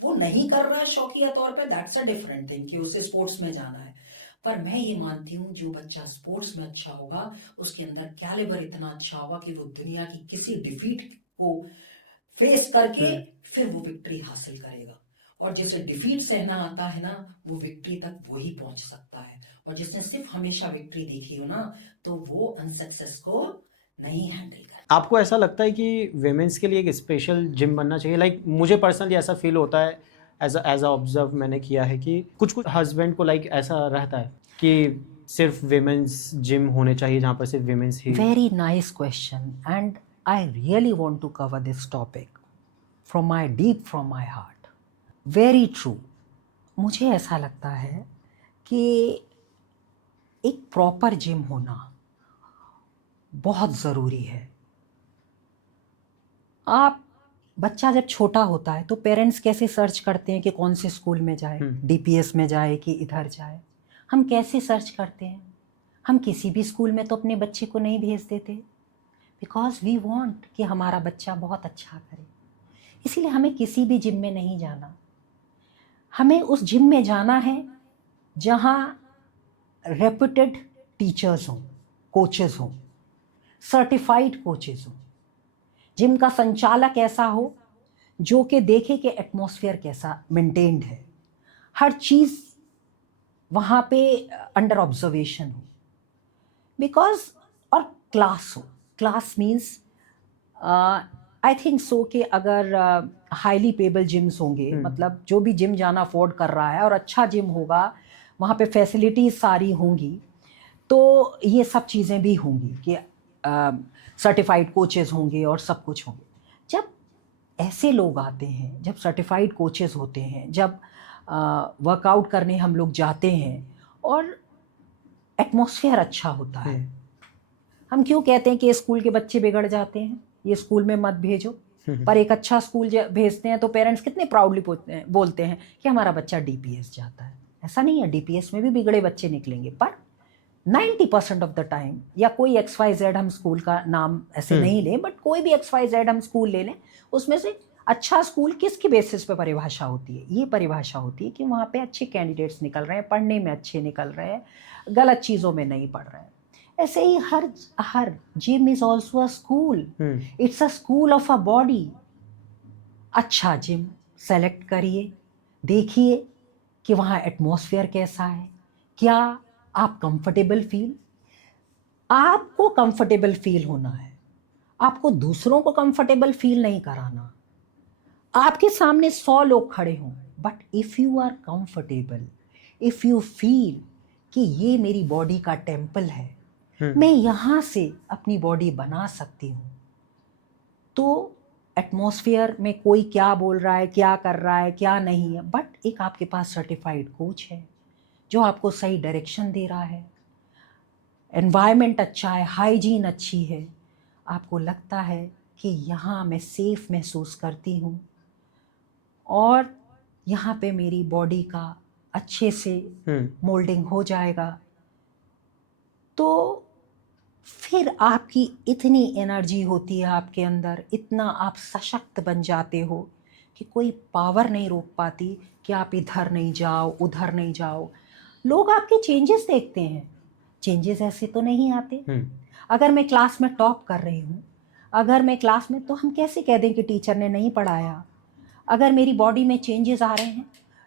वो नहीं कर रहा है शौकिया तौर पे, दैट्स अ डिफरेंट थिंग कि उसे स्पोर्ट्स में जाना है। पर मैं ये मानती हूँ जो बच्चा स्पोर्ट्स में अच्छा होगा, उसके अंदर कैलिबर इतना अच्छा होगा कि वो दुनिया की किसी डिफीट को फेस करके फिर वो विक्ट्री हासिल करेगा। और जिसे डिफीट सहना आता है ना, वो विक्ट्री तक वही पहुंच सकता है। और जिसने सिर्फ हमेशा विक्ट्री देखी हो ना, तो वो अनसक्सेस को नहीं हैंडल कर। आपको ऐसा लगता है कि वेमेंस के लिए एक स्पेशल जिम बनना चाहिए? लाइक मुझे पर्सनली ऐसा फील होता है, एज अ ऑब्जर्व मैंने किया है कि कुछ कुछ हस्बैंड को लाइक ऐसा रहता है कि सिर्फ वेमेंस जिम होने चाहिए जहाँ पर सिर्फ वेमेंस ही। Very nice question, and I really want to cover this topic from my deep, from my heart. Very true. मुझे ऐसा लगता है कि एक प्रॉपर जिम होना बहुत ज़रूरी है। आप, बच्चा जब छोटा होता है तो पेरेंट्स कैसे सर्च करते हैं कि कौन से स्कूल में जाए, DPS में जाए कि इधर जाए? हम कैसे सर्च करते हैं? हम किसी भी स्कूल में तो अपने बच्चे को नहीं भेज देते, बिकॉज वी वांट कि हमारा बच्चा बहुत अच्छा करे। इसीलिए हमें किसी भी जिम में नहीं जाना, हमें उस जिम में जाना है जहाँ रेप्यूटेड टीचर्स हों, कोचेस हों, सर्टिफाइड कोचेस हों। जिम का संचालक ऐसा हो जो कि देखे कि एटमॉस्फेयर कैसा मेंटेन्ड है, हर चीज़ वहाँ पे अंडर ऑब्जर्वेशन हो, बिकॉज और क्लास हो। क्लास मीन्स आई थिंक सो कि अगर हाईली पेबल जिम्स होंगे, मतलब जो भी जिम जाना अफोर्ड कर रहा है और अच्छा जिम होगा, वहाँ पे फैसिलिटीज़ सारी होंगी, तो ये सब चीज़ें भी होंगी कि सर्टिफाइड कोचेस होंगे और सब कुछ होंगे। जब ऐसे लोग आते हैं, जब सर्टिफाइड कोचेस होते हैं, जब वर्कआउट करने हम लोग जाते हैं और एटमॉस्फेयर अच्छा होता है, हम क्यों कहते हैं कि स्कूल के बच्चे बिगड़ जाते हैं, ये स्कूल में मत भेजो, पर एक अच्छा स्कूल भेजते हैं तो पेरेंट्स कितने प्राउडली बोलते हैं कि हमारा बच्चा डीपीएस जाता है। ऐसा नहीं है, डीपीएस में भी बिगड़े बच्चे निकलेंगे, पर 90% ऑफ द टाइम, या कोई XYZ हम स्कूल का नाम ऐसे नहीं लें, बट कोई भी XYZ हम स्कूल ले लें, उसमें से अच्छा स्कूल किसकी बेसिस पे परिभाषा होती है? ये परिभाषा होती है कि वहाँ पे अच्छे कैंडिडेट्स निकल रहे हैं, पढ़ने में अच्छे निकल रहे हैं, गलत चीज़ों में नहीं पढ़ रहे हैं। ऐसे ही हर gym is also a school, it's a school of a body. अच्छा जिम सेलेक्ट करिए, देखिए कि वहाँ एटमॉस्फेयर कैसा है, क्या आप कंफर्टेबल फील, आपको कंफर्टेबल फील होना है, आपको दूसरों को कंफर्टेबल फील नहीं कराना। आपके सामने 100 लोग खड़े हों, but if you are comfortable, if you feel कि ये मेरी बॉडी का टेम्पल है, मैं यहाँ से अपनी बॉडी बना सकती हूँ, तो एटमॉस्फेयर में कोई क्या बोल रहा है, क्या कर रहा है, क्या नहीं है, बट एक आपके पास सर्टिफाइड कोच है जो आपको सही डायरेक्शन दे रहा है, एनवायरनमेंट अच्छा है, हाइजीन अच्छी है, आपको लगता है कि यहाँ मैं सेफ महसूस करती हूँ और यहाँ पे मेरी बॉडी का अच्छे से मोल्डिंग हो जाएगा, तो फिर आपकी इतनी एनर्जी होती है आपके अंदर, इतना आप सशक्त बन जाते हो कि कोई पावर नहीं रोक पाती कि आप इधर नहीं जाओ, उधर नहीं जाओ। लोग आपके चेंजेस देखते हैं, चेंजेस ऐसे तो नहीं आते। अगर मैं क्लास में टॉप कर रही हूँ, अगर मैं क्लास में, तो हम कैसे कह दें कि टीचर ने नहीं पढ़ाया? अगर मेरी बॉडी में चेंजेस आ रहे हैं,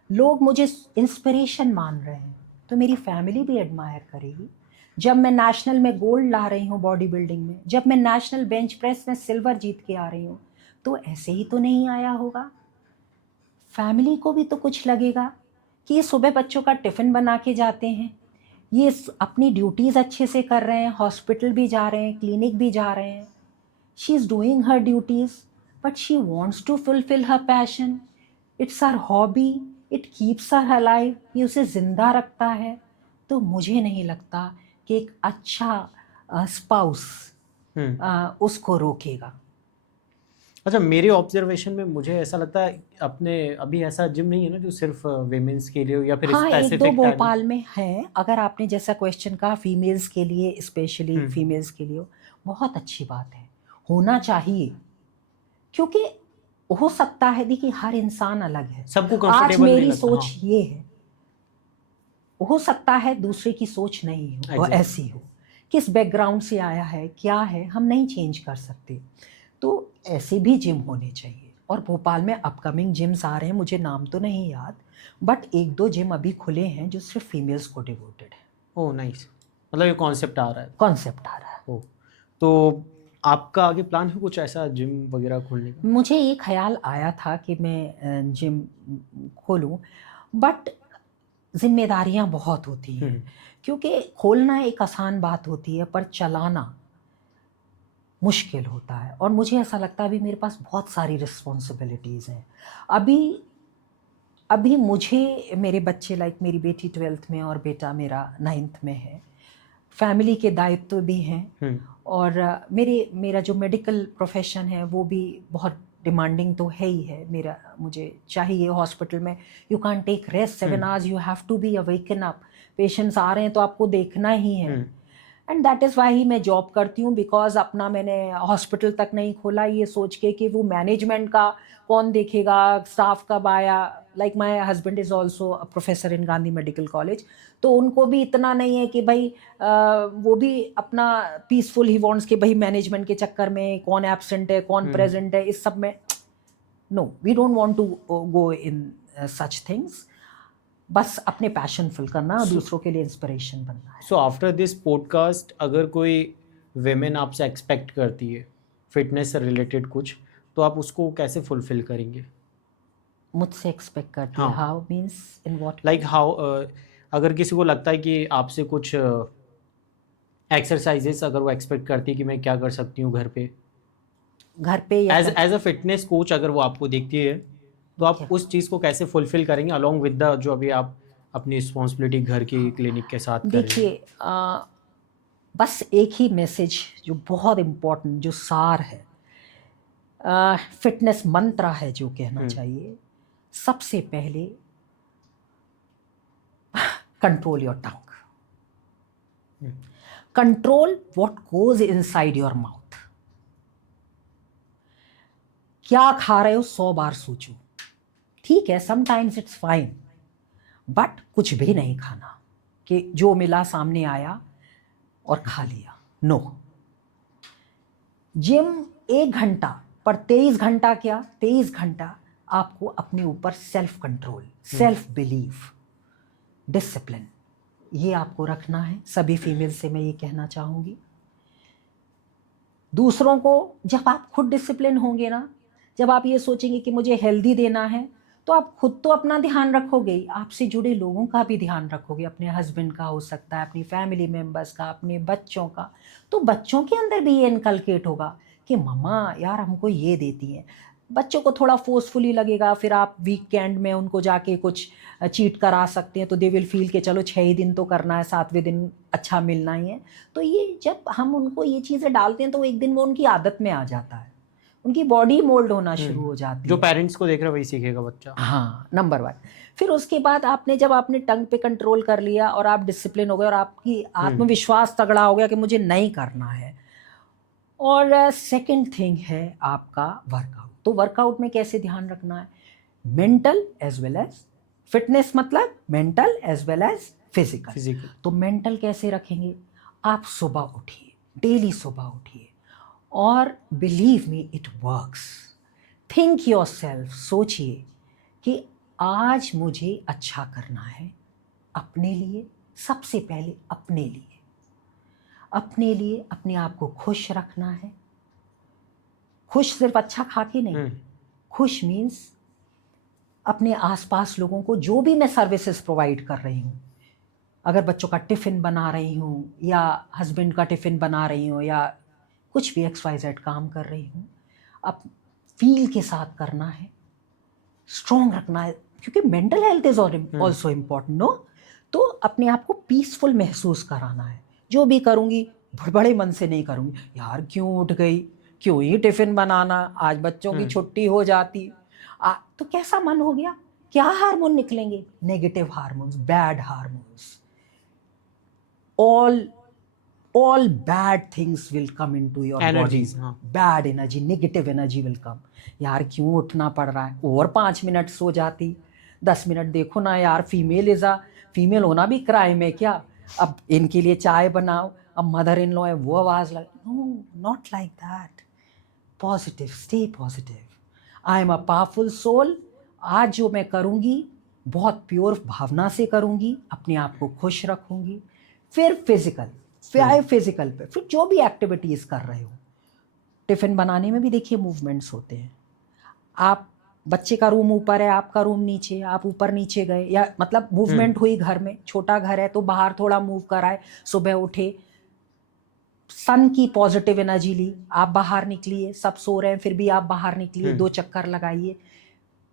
लोग मुझे इंस्पिरेशन मान रहे हैं, तो मेरी फैमिली भी एडमायर करेगी। जब मैं नेशनल में गोल्ड ला रही हूँ बॉडी बिल्डिंग में, जब मैं नेशनल बेंच प्रेस में सिल्वर जीत के आ रही हूँ, तो ऐसे ही तो नहीं आया होगा। फैमिली को भी तो कुछ लगेगा कि ये सुबह बच्चों का टिफ़िन बना के जाते हैं, ये अपनी ड्यूटीज़ अच्छे से कर रहे हैं, हॉस्पिटल भी जा रहे हैं, क्लिनिक भी जा रहे हैं। She is doing her duties, but she wants to fulfil her passion, it's her hobby, it keeps her alive, ये उसे ज़िंदा रखता है। तो मुझे नहीं लगता कि एक अच्छा स्पाउस उसको रोकेगा। अच्छा, मेरे ऑब्जर्वेशन में मुझे ऐसा लगता है अपने अभी ऐसा जिम नहीं है ना जो सिर्फ विमेंस के लिए हो या फिर हाँ, एक दो स्पेसिफिक भोपाल में है। अगर आपने जैसा क्वेश्चन कहा फीमेल्स के लिए, स्पेशली फीमेल्स के लिए हो, बहुत अच्छी बात है, होना चाहिए, क्योंकि हो सकता है, देखिए हर इंसान अलग है, सबको आज कंफर्टेबल नहीं मेरी लगता। सोच ये है, हो सकता है दूसरे की सोच नहीं हो, Exactly. ऐसी हो, किस बैकग्राउंड से आया है, क्या है, हम नहीं चेंज कर सकते। तो ऐसे भी जिम होने चाहिए, और भोपाल में अपकमिंग जिम्स आ रहे हैं, मुझे नाम तो नहीं याद, बट एक दो जिम अभी खुले हैं जो सिर्फ फीमेल्स को डिवोटेड है। ओह नाइस, मतलब ये कॉन्सेप्ट आ रहा है। कॉन्सेप्ट आ रहा है। ओह, तो आपका आगे प्लान है कुछ ऐसा जिम वगैरह खोलने का? मुझे ये ख्याल आया था कि मैं जिम खोलूं, बट जिम्मेदारियां बहुत होती हैं, क्योंकि खोलना एक आसान बात होती है, पर चलाना मुश्किल होता है, और मुझे ऐसा लगता है अभी मेरे पास बहुत सारी रिस्पॉन्सिबिलिटीज़ हैं। अभी मुझे, मेरे बच्चे, लाइक मेरी बेटी 12th में और बेटा मेरा 9th में है, फैमिली के दायित्व भी हैं, और मेरा जो मेडिकल प्रोफेशन है वो भी बहुत डिमांडिंग तो है ही है मेरा। मुझे चाहिए हॉस्पिटल में, you can take rest 7 hours, you have to be awaken up, patients आ रहे हैं तो आपको देखना ही है। एंड दैट इज़ वाई ही मैं जॉब करती हूँ, बिकॉज अपना मैंने हॉस्पिटल तक नहीं खोला ये सोच के कि वो मैनेजमेंट का कौन देखेगा, स्टाफ कब आया। Like my husband is also a professor in Gandhi medical college, तो उनको भी इतना नहीं है कि भाई वो भी अपना पीसफुल ही वांट्स कि भाई मैनेजमेंट के चक्कर में कौन एब्सेंट है कौन प्रेजेंट है इस सब में। No, we don't want to go in such things. बस अपने पैशन फिल करना और दूसरों के लिए इंस्पिरेशन बनना है। सो आफ्टर दिस पॉडकास्ट अगर कोई विमेन आपसे एक्सपेक्ट करती है फिटनेस से रिलेटेड कुछ, तो आप उसको कैसे फुलफिल करेंगे? मुझसे एक्सपेक्ट करती है? हाँ। How means in what? Like how, अगर किसी को लगता है कि आपसे कुछ एक्सरसाइजेस अगर वो एक्सपेक्ट करती है कि मैं क्या कर सकती हूँ घर पे, घर पे या एज अ फिटनेस कोच अगर वो आपको देखती है, तो आप उस चीज़ को कैसे फुलफिल करेंगे अलॉन्ग विद द जो अभी आप अपनी रिस्पॉन्सिबिलिटी घर की क्लिनिक के साथ कर रहे हैं? देखिए, बस एक ही मैसेज जो बहुत इम्पोर्टेंट, जो सार है, फिटनेस मंत्र है जो कहना चाहिए, सबसे पहले control your tongue, control what goes inside your mouth. क्या खा रहे हो 100 बार सोचो। ठीक है, समटाइम्स इट्स फाइन, बट कुछ भी नहीं खाना कि जो मिला सामने आया और खा लिया। नो, जिम 1 घंटा पर 23 घंटा, क्या 23 घंटा आपको अपने ऊपर self control, self belief, discipline, ये आपको रखना है। सभी फीमेल से मैं ये कहना चाहूँगी। दूसरों को, जब आप खुद डिसिप्लिन होंगे ना, जब आप ये सोचेंगे कि मुझे हेल्दी देना है, तो आप खुद तो अपना ध्यान रखोगे ही, आपसे जुड़े लोगों का भी ध्यान रखोगे। अपने हस्बैंड का हो सकता है, अपनी फैमिली मेम्बर्स का, अपने बच्चों का। तो बच्चों के अंदर भी ये इनकलकेट होगा कि मम्मा यार हमको ये देती हैं। बच्चों को थोड़ा फोर्सफुली लगेगा, फिर आप वीकेंड में उनको जाके कुछ चीट करा सकते हैं, तो दे विल फील कि चलो 6 ही दिन तो करना है, 7वें दिन अच्छा मिलना ही है। तो ये जब हम उनको ये चीज़ें डालते हैं तो एक दिन वो उनकी आदत में आ जाता है, उनकी बॉडी मोल्ड होना शुरू हो जाती है। जो पेरेंट्स को देख रहे हैं वही सीखेगा बच्चा। हाँ, नंबर 1। फिर उसके बाद आपने जब आपने टंग पे कंट्रोल कर लिया और आप डिसिप्लिन हो गए और आपकी आत्मविश्वास तगड़ा हो गया कि मुझे नहीं करना है। और सेकंड थिंग है आपका वर्कआउट। तो वर्कआउट में कैसे ध्यान रखना है? Mental as well as fitness, मतलब mental as well as physical. तो मेंटल कैसे रखेंगे? आप सुबह उठिए, डेली सुबह उठिए, और believe me it works. Think yourself, सोचिए कि आज मुझे अच्छा करना है अपने लिए, सबसे पहले अपने लिए। अपने लिए अपने आप को खुश रखना है। खुश सिर्फ अच्छा खा के नहीं, खुश मीन्स अपने आसपास लोगों को जो भी मैं सर्विसेज प्रोवाइड कर रही हूँ, अगर बच्चों का टिफ़िन बना रही हूँ या हस्बैंड का टिफ़िन बना रही हूँ या कुछ भी XYZ काम कर रही हूँ, अब फील के साथ करना है, स्ट्रॉन्ग रखना है, क्योंकि mental health is also important. No, तो अपने आप को पीसफुल महसूस कराना है। जो भी करूँगी बड़े मन से नहीं करूँगी, यार क्यों उठ गई, क्यों ही टिफ़िन बनाना, आज बच्चों की छुट्टी हो जाती। तो कैसा मन हो गया, क्या हार्मोन निकलेंगे? Negative hormones, bad hormones. all bad things will come into your Energies, body. हाँ. Bad energy, negative energy will come. यार क्यों उठना पड़ रहा है, और 5 मिनट सो जाती, 10 मिनट देखो ना यार, फीमेल होना भी क्राइम है क्या? अब इनके लिए चाय बनाओ, अब मदर इन लॉ है वो आवाज़ लग, no, not like that. Positive, stay positive. I am a powerful soul. आज जो मैं करूँगी बहुत प्योर भावना से करूँगी, अपने आप को खुश रखूँगी। फिर फिजिकल पे, फिर जो भी एक्टिविटीज़ कर रहे हो, टिफ़िन बनाने में भी देखिए मूवमेंट्स होते हैं। आप, बच्चे का रूम ऊपर है, आपका रूम नीचे, आप ऊपर नीचे गए, या मतलब मूवमेंट हुई घर में, छोटा घर है तो बाहर थोड़ा मूव कराए, सुबह उठे, सन की पॉजिटिव एनर्जी ली, आप बाहर निकलिए, सब सो रहे हैं फिर भी आप बाहर निकलिए, 2 चक्कर लगाइए।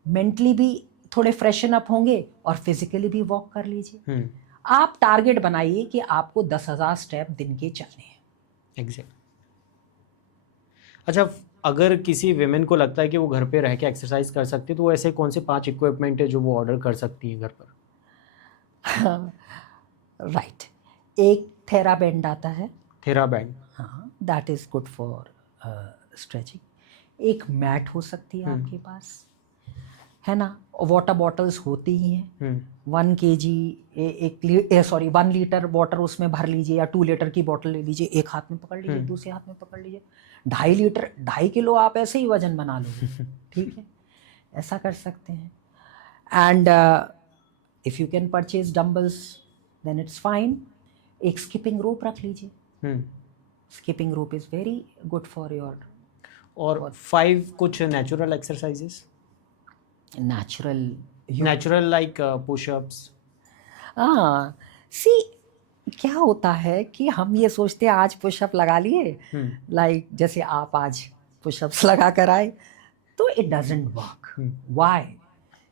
मेंटली भी थोड़े फ्रेशन अप होंगे और फिजिकली भी वॉक कर लीजिए। आप टारगेट बनाइए कि आपको 10,000 स्टेप दिन के चलने हैं। एग्जैक्ट। अच्छा, अगर किसी विमेन को लगता है कि वो घर पे रह के एक्सरसाइज कर सकती है, तो ऐसे कौन से 5 इक्विपमेंट है जो वो ऑर्डर कर सकती है घर पर? राइट। एक थेराबैंड आता है, थेराबैंड। हाँ, that is good for stretching. एक मैट हो सकती है आपके पास, है ना। वाटर बॉटल्स होती ही हैं, 1 kg 1 लीटर वाटर उसमें भर लीजिए, या 2 लीटर की बॉटल ले लीजिए, एक हाथ में पकड़ लीजिए, दूसरे हाथ में पकड़ लीजिए। 2.5 लीटर 2.5 किलो आप ऐसे ही वजन बना लोगे। ठीक है, ऐसा कर सकते हैं। And if you can purchase dumbbells then it's fine. एक स्किपिंग रोप रख लीजिए। Skipping rope is very good for your. और 5 कुछ natural exercises, natural like pushups. हाँ, सी क्या होता है कि हम ये सोचते हैं आज पुशअप लगा लिए, लाइक जैसे आप आज पुशअप्स लगा कर आए, तो इट डजंट वर्क। व्हाई?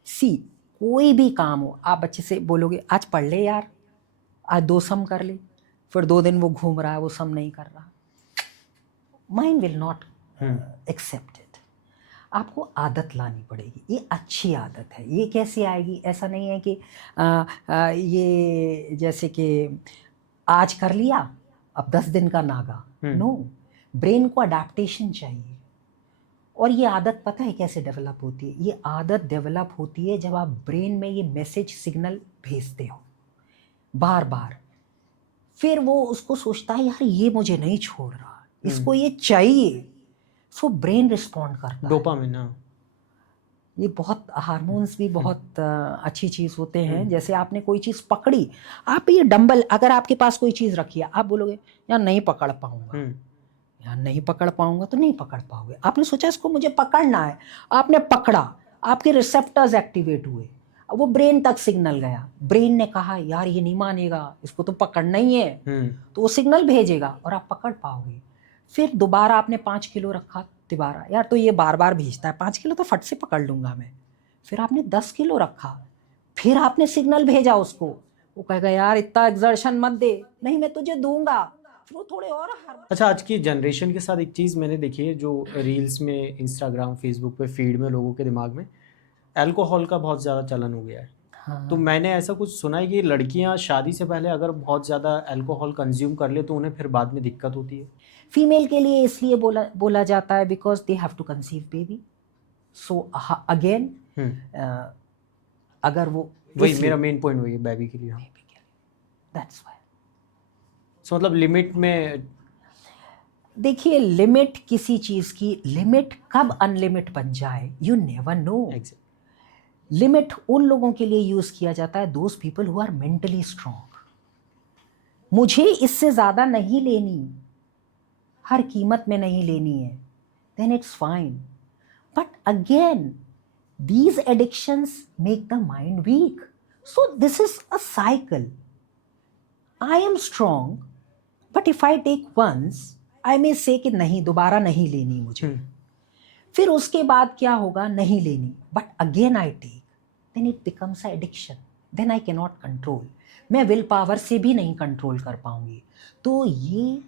सी कोई भी काम हो, आप बच्चे से बोलोगे आज पढ़ ले यार, आज 2 सम कर ले, फिर 2 दिन वो घूम रहा है, वो सम नहीं कर रहा, mind will not accept it. आपको आदत लानी पड़ेगी, ये अच्छी आदत है। ये कैसे आएगी? ऐसा नहीं है कि ये जैसे कि आज कर लिया अब 10 दिन का नागा। नो, ब्रेन को अडेप्टेशन चाहिए। और ये आदत पता है कैसे डेवलप होती है? ये आदत डेवलप होती है जब आप ब्रेन में ये मैसेज सिग्नल भेजते हो बार बार, फिर वो उसको सोचता है यार ये मुझे नहीं छोड़ रहा, इसको ये चाहिए, सो ब्रेन रिस्पॉन्ड करता है। डोपामिन। ये बहुत हार्मोन्स भी बहुत अच्छी चीज़ होते हैं। जैसे आपने कोई चीज़ पकड़ी, आप ये डंबल अगर आपके पास कोई चीज़ रखी है, आप बोलोगे यार नहीं पकड़ पाऊंगा, यार नहीं पकड़ पाऊंगा, तो नहीं पकड़ पाओगे। आपने सोचा इसको मुझे पकड़ना है, आपने पकड़ा, आपके रिसेप्टर्स एक्टिवेट हुए, वो ब्रेन तक सिग्नल गया, ब्रेन ने कहा यार ये नहीं मानेगा, इसको तो पकड़ना ही है, तो वो सिग्नल भेजेगा और आप पकड़ पाओगे। फिर दोबारा आपने 5 किलो रखा, दोबारा यार तो ये बार बार भेजता है, 5 किलो तो फट से पकड़ लूंगा मैं। फिर आपने 10 किलो रखा, फिर आपने सिग्नल भेजा उसको, वो कहेगा यार इतना एक्सर्शन मत दे, नहीं मैं तुझे दूंगा, फिर वो थोड़े और अच्छा, आज की जनरेशन के साथ एक चीज़ मैंने देखी है, जो रील्स में, इंस्टाग्राम, फेसबुक पे फीड में लोगों के दिमाग में अल्कोहल का बहुत ज़्यादा चलन हो गया है। हाँ। तो मैंने ऐसा कुछ सुना है कि लड़कियां शादी से पहले अगर बहुत ज़्यादा अल्कोहल कंज्यूम कर ले तो उन्हें फिर बाद में दिक्कत होती है। फीमेल के लिए इसलिए बोला जाता है because they have to conceive baby. So again अगर वो वही मेरा मेन पॉइंट वही है, बेबी के लिए। हाँ, दैट्स व्हाई। सो मतलब लिमिट में देखिए, लिमिट किसी चीज़ की, लिमिट कब अनलिमिट बन जाए यू नेवर नो। लिमिट उन लोगों के लिए यूज किया जाता है, those people who are mentally strong. मुझे इससे ज़्यादा नहीं लेनी, हर कीमत में नहीं लेनी है, then it's fine. But again these addictions make the mind weak, so this is a cycle. I am strong, but if I take once I may say कि नहीं, दोबारा नहीं लेनी मुझे। फिर उसके बाद क्या होगा? नहीं लेनी, but again I take, then it becomes an addiction, then I cannot control। मैं विल पावर से भी नहीं कंट्रोल कर पाऊंगी। तो ये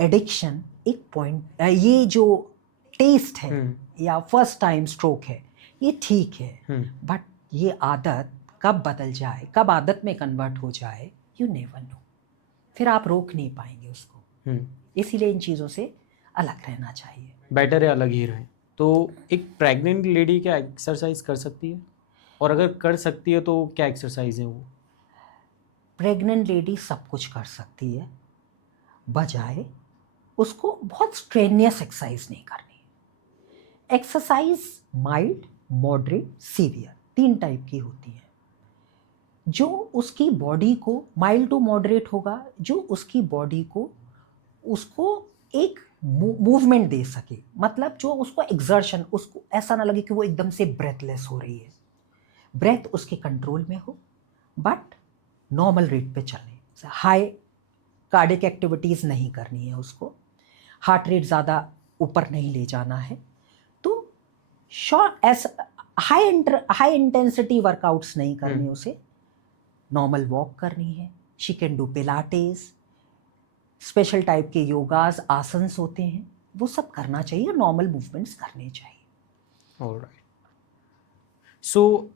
एडिक्शन एक पॉइंट, ये जो टेस्ट है या फर्स्ट टाइम स्ट्रोक है, ये ठीक है, बट ये आदत कब बदल जाए, कब आदत में कन्वर्ट हो जाए, यू नेवर नो। फिर आप रोक नहीं पाएंगे उसको। इसीलिए इन चीज़ों से अलग रहना चाहिए। बेटर है अलग ही रहें। तो एक प्रेग्नेंट लेडी क्या एक्सरसाइज कर सकती है, और अगर कर सकती है तो क्या एक्सरसाइज है वो? प्रेग्नेंट लेडी सब कुछ कर सकती है, बजाय उसको बहुत स्ट्रेनियस एक्सरसाइज नहीं करनी। Exercise mild, moderate, severe, 3 type की होती है। जो उसकी बॉडी को, माइल्ड टू मॉडरेट होगा जो उसकी बॉडी को, उसको एक मूवमेंट दे सके, मतलब जो उसको एक्सर्शन, उसको ऐसा ना लगे कि वो एकदम से ब्रेथलेस हो रही है, ब्रेथ उसके कंट्रोल में हो, बट नॉर्मल रेट पे चले। हाई कार्डियक एक्टिविटीज़ नहीं करनी है उसको, हार्ट रेट ज़्यादा ऊपर नहीं ले जाना है, तो short S high intensity workouts नहीं करनी उसे, नॉर्मल वॉक करनी है। She can do Pilates, special type के योगास, आसन्स होते हैं, वो सब करना चाहिए, नॉर्मल मूवमेंट्स करने चाहिए। ऑलराइट। सो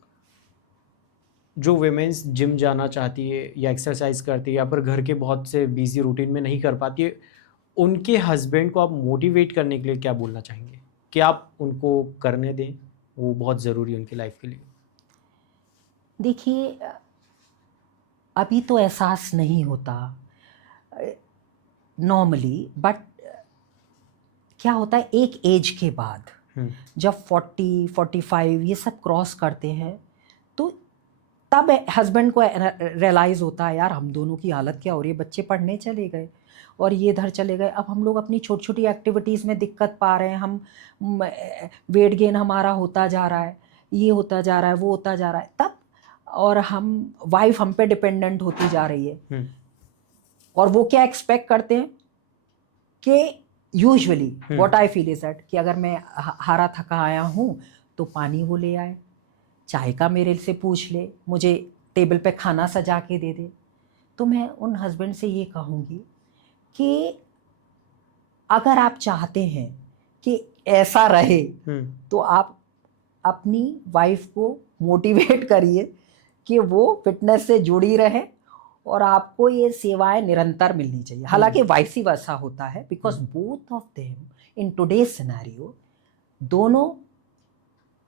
जो वेमेंस जिम जाना चाहती है या एक्सरसाइज करती है या फिर घर के बहुत से बिजी रूटीन में नहीं कर पाती है, उनके हस्बैंड को आप मोटिवेट करने के लिए क्या बोलना चाहेंगे कि आप उनको करने दें, वो बहुत ज़रूरी है उनकी लाइफ के लिए? देखिए, अभी तो एहसास नहीं होता नॉर्मली, बट क्या होता है एक एज के बाद, जब 40-45 ये सब क्रॉस करते हैं, तो तब हस्बैंड को रियलाइज़ होता है यार हम दोनों की हालत क्या हो रही है, बच्चे पढ़ने चले गए और ये इधर चले गए, अब हम लोग अपनी छोटी छोटी एक्टिविटीज़ में दिक्कत पा रहे हैं, हम वेट गेन हमारा होता जा रहा है, ये होता जा रहा है, वो होता जा रहा है, तब और वाइफ हम पे डिपेंडेंट होती जा रही है। और वो क्या एक्सपेक्ट करते हैं कि usually what I feel is that कि अगर मैं हारा थका आया हूँ तो पानी वो ले आए, चाय का मेरे से पूछ ले, मुझे टेबल पे खाना सजा के दे दे। तो मैं उन हस्बैंड से ये कहूँगी कि अगर आप चाहते हैं कि ऐसा रहे तो आप अपनी वाइफ को मोटिवेट करिए कि वो फिटनेस से जुड़ी रहे और आपको ये सेवाएं निरंतर मिलनी चाहिए। हालांकि वाइस वर्सा होता है, because both of them in today's scenario, दोनों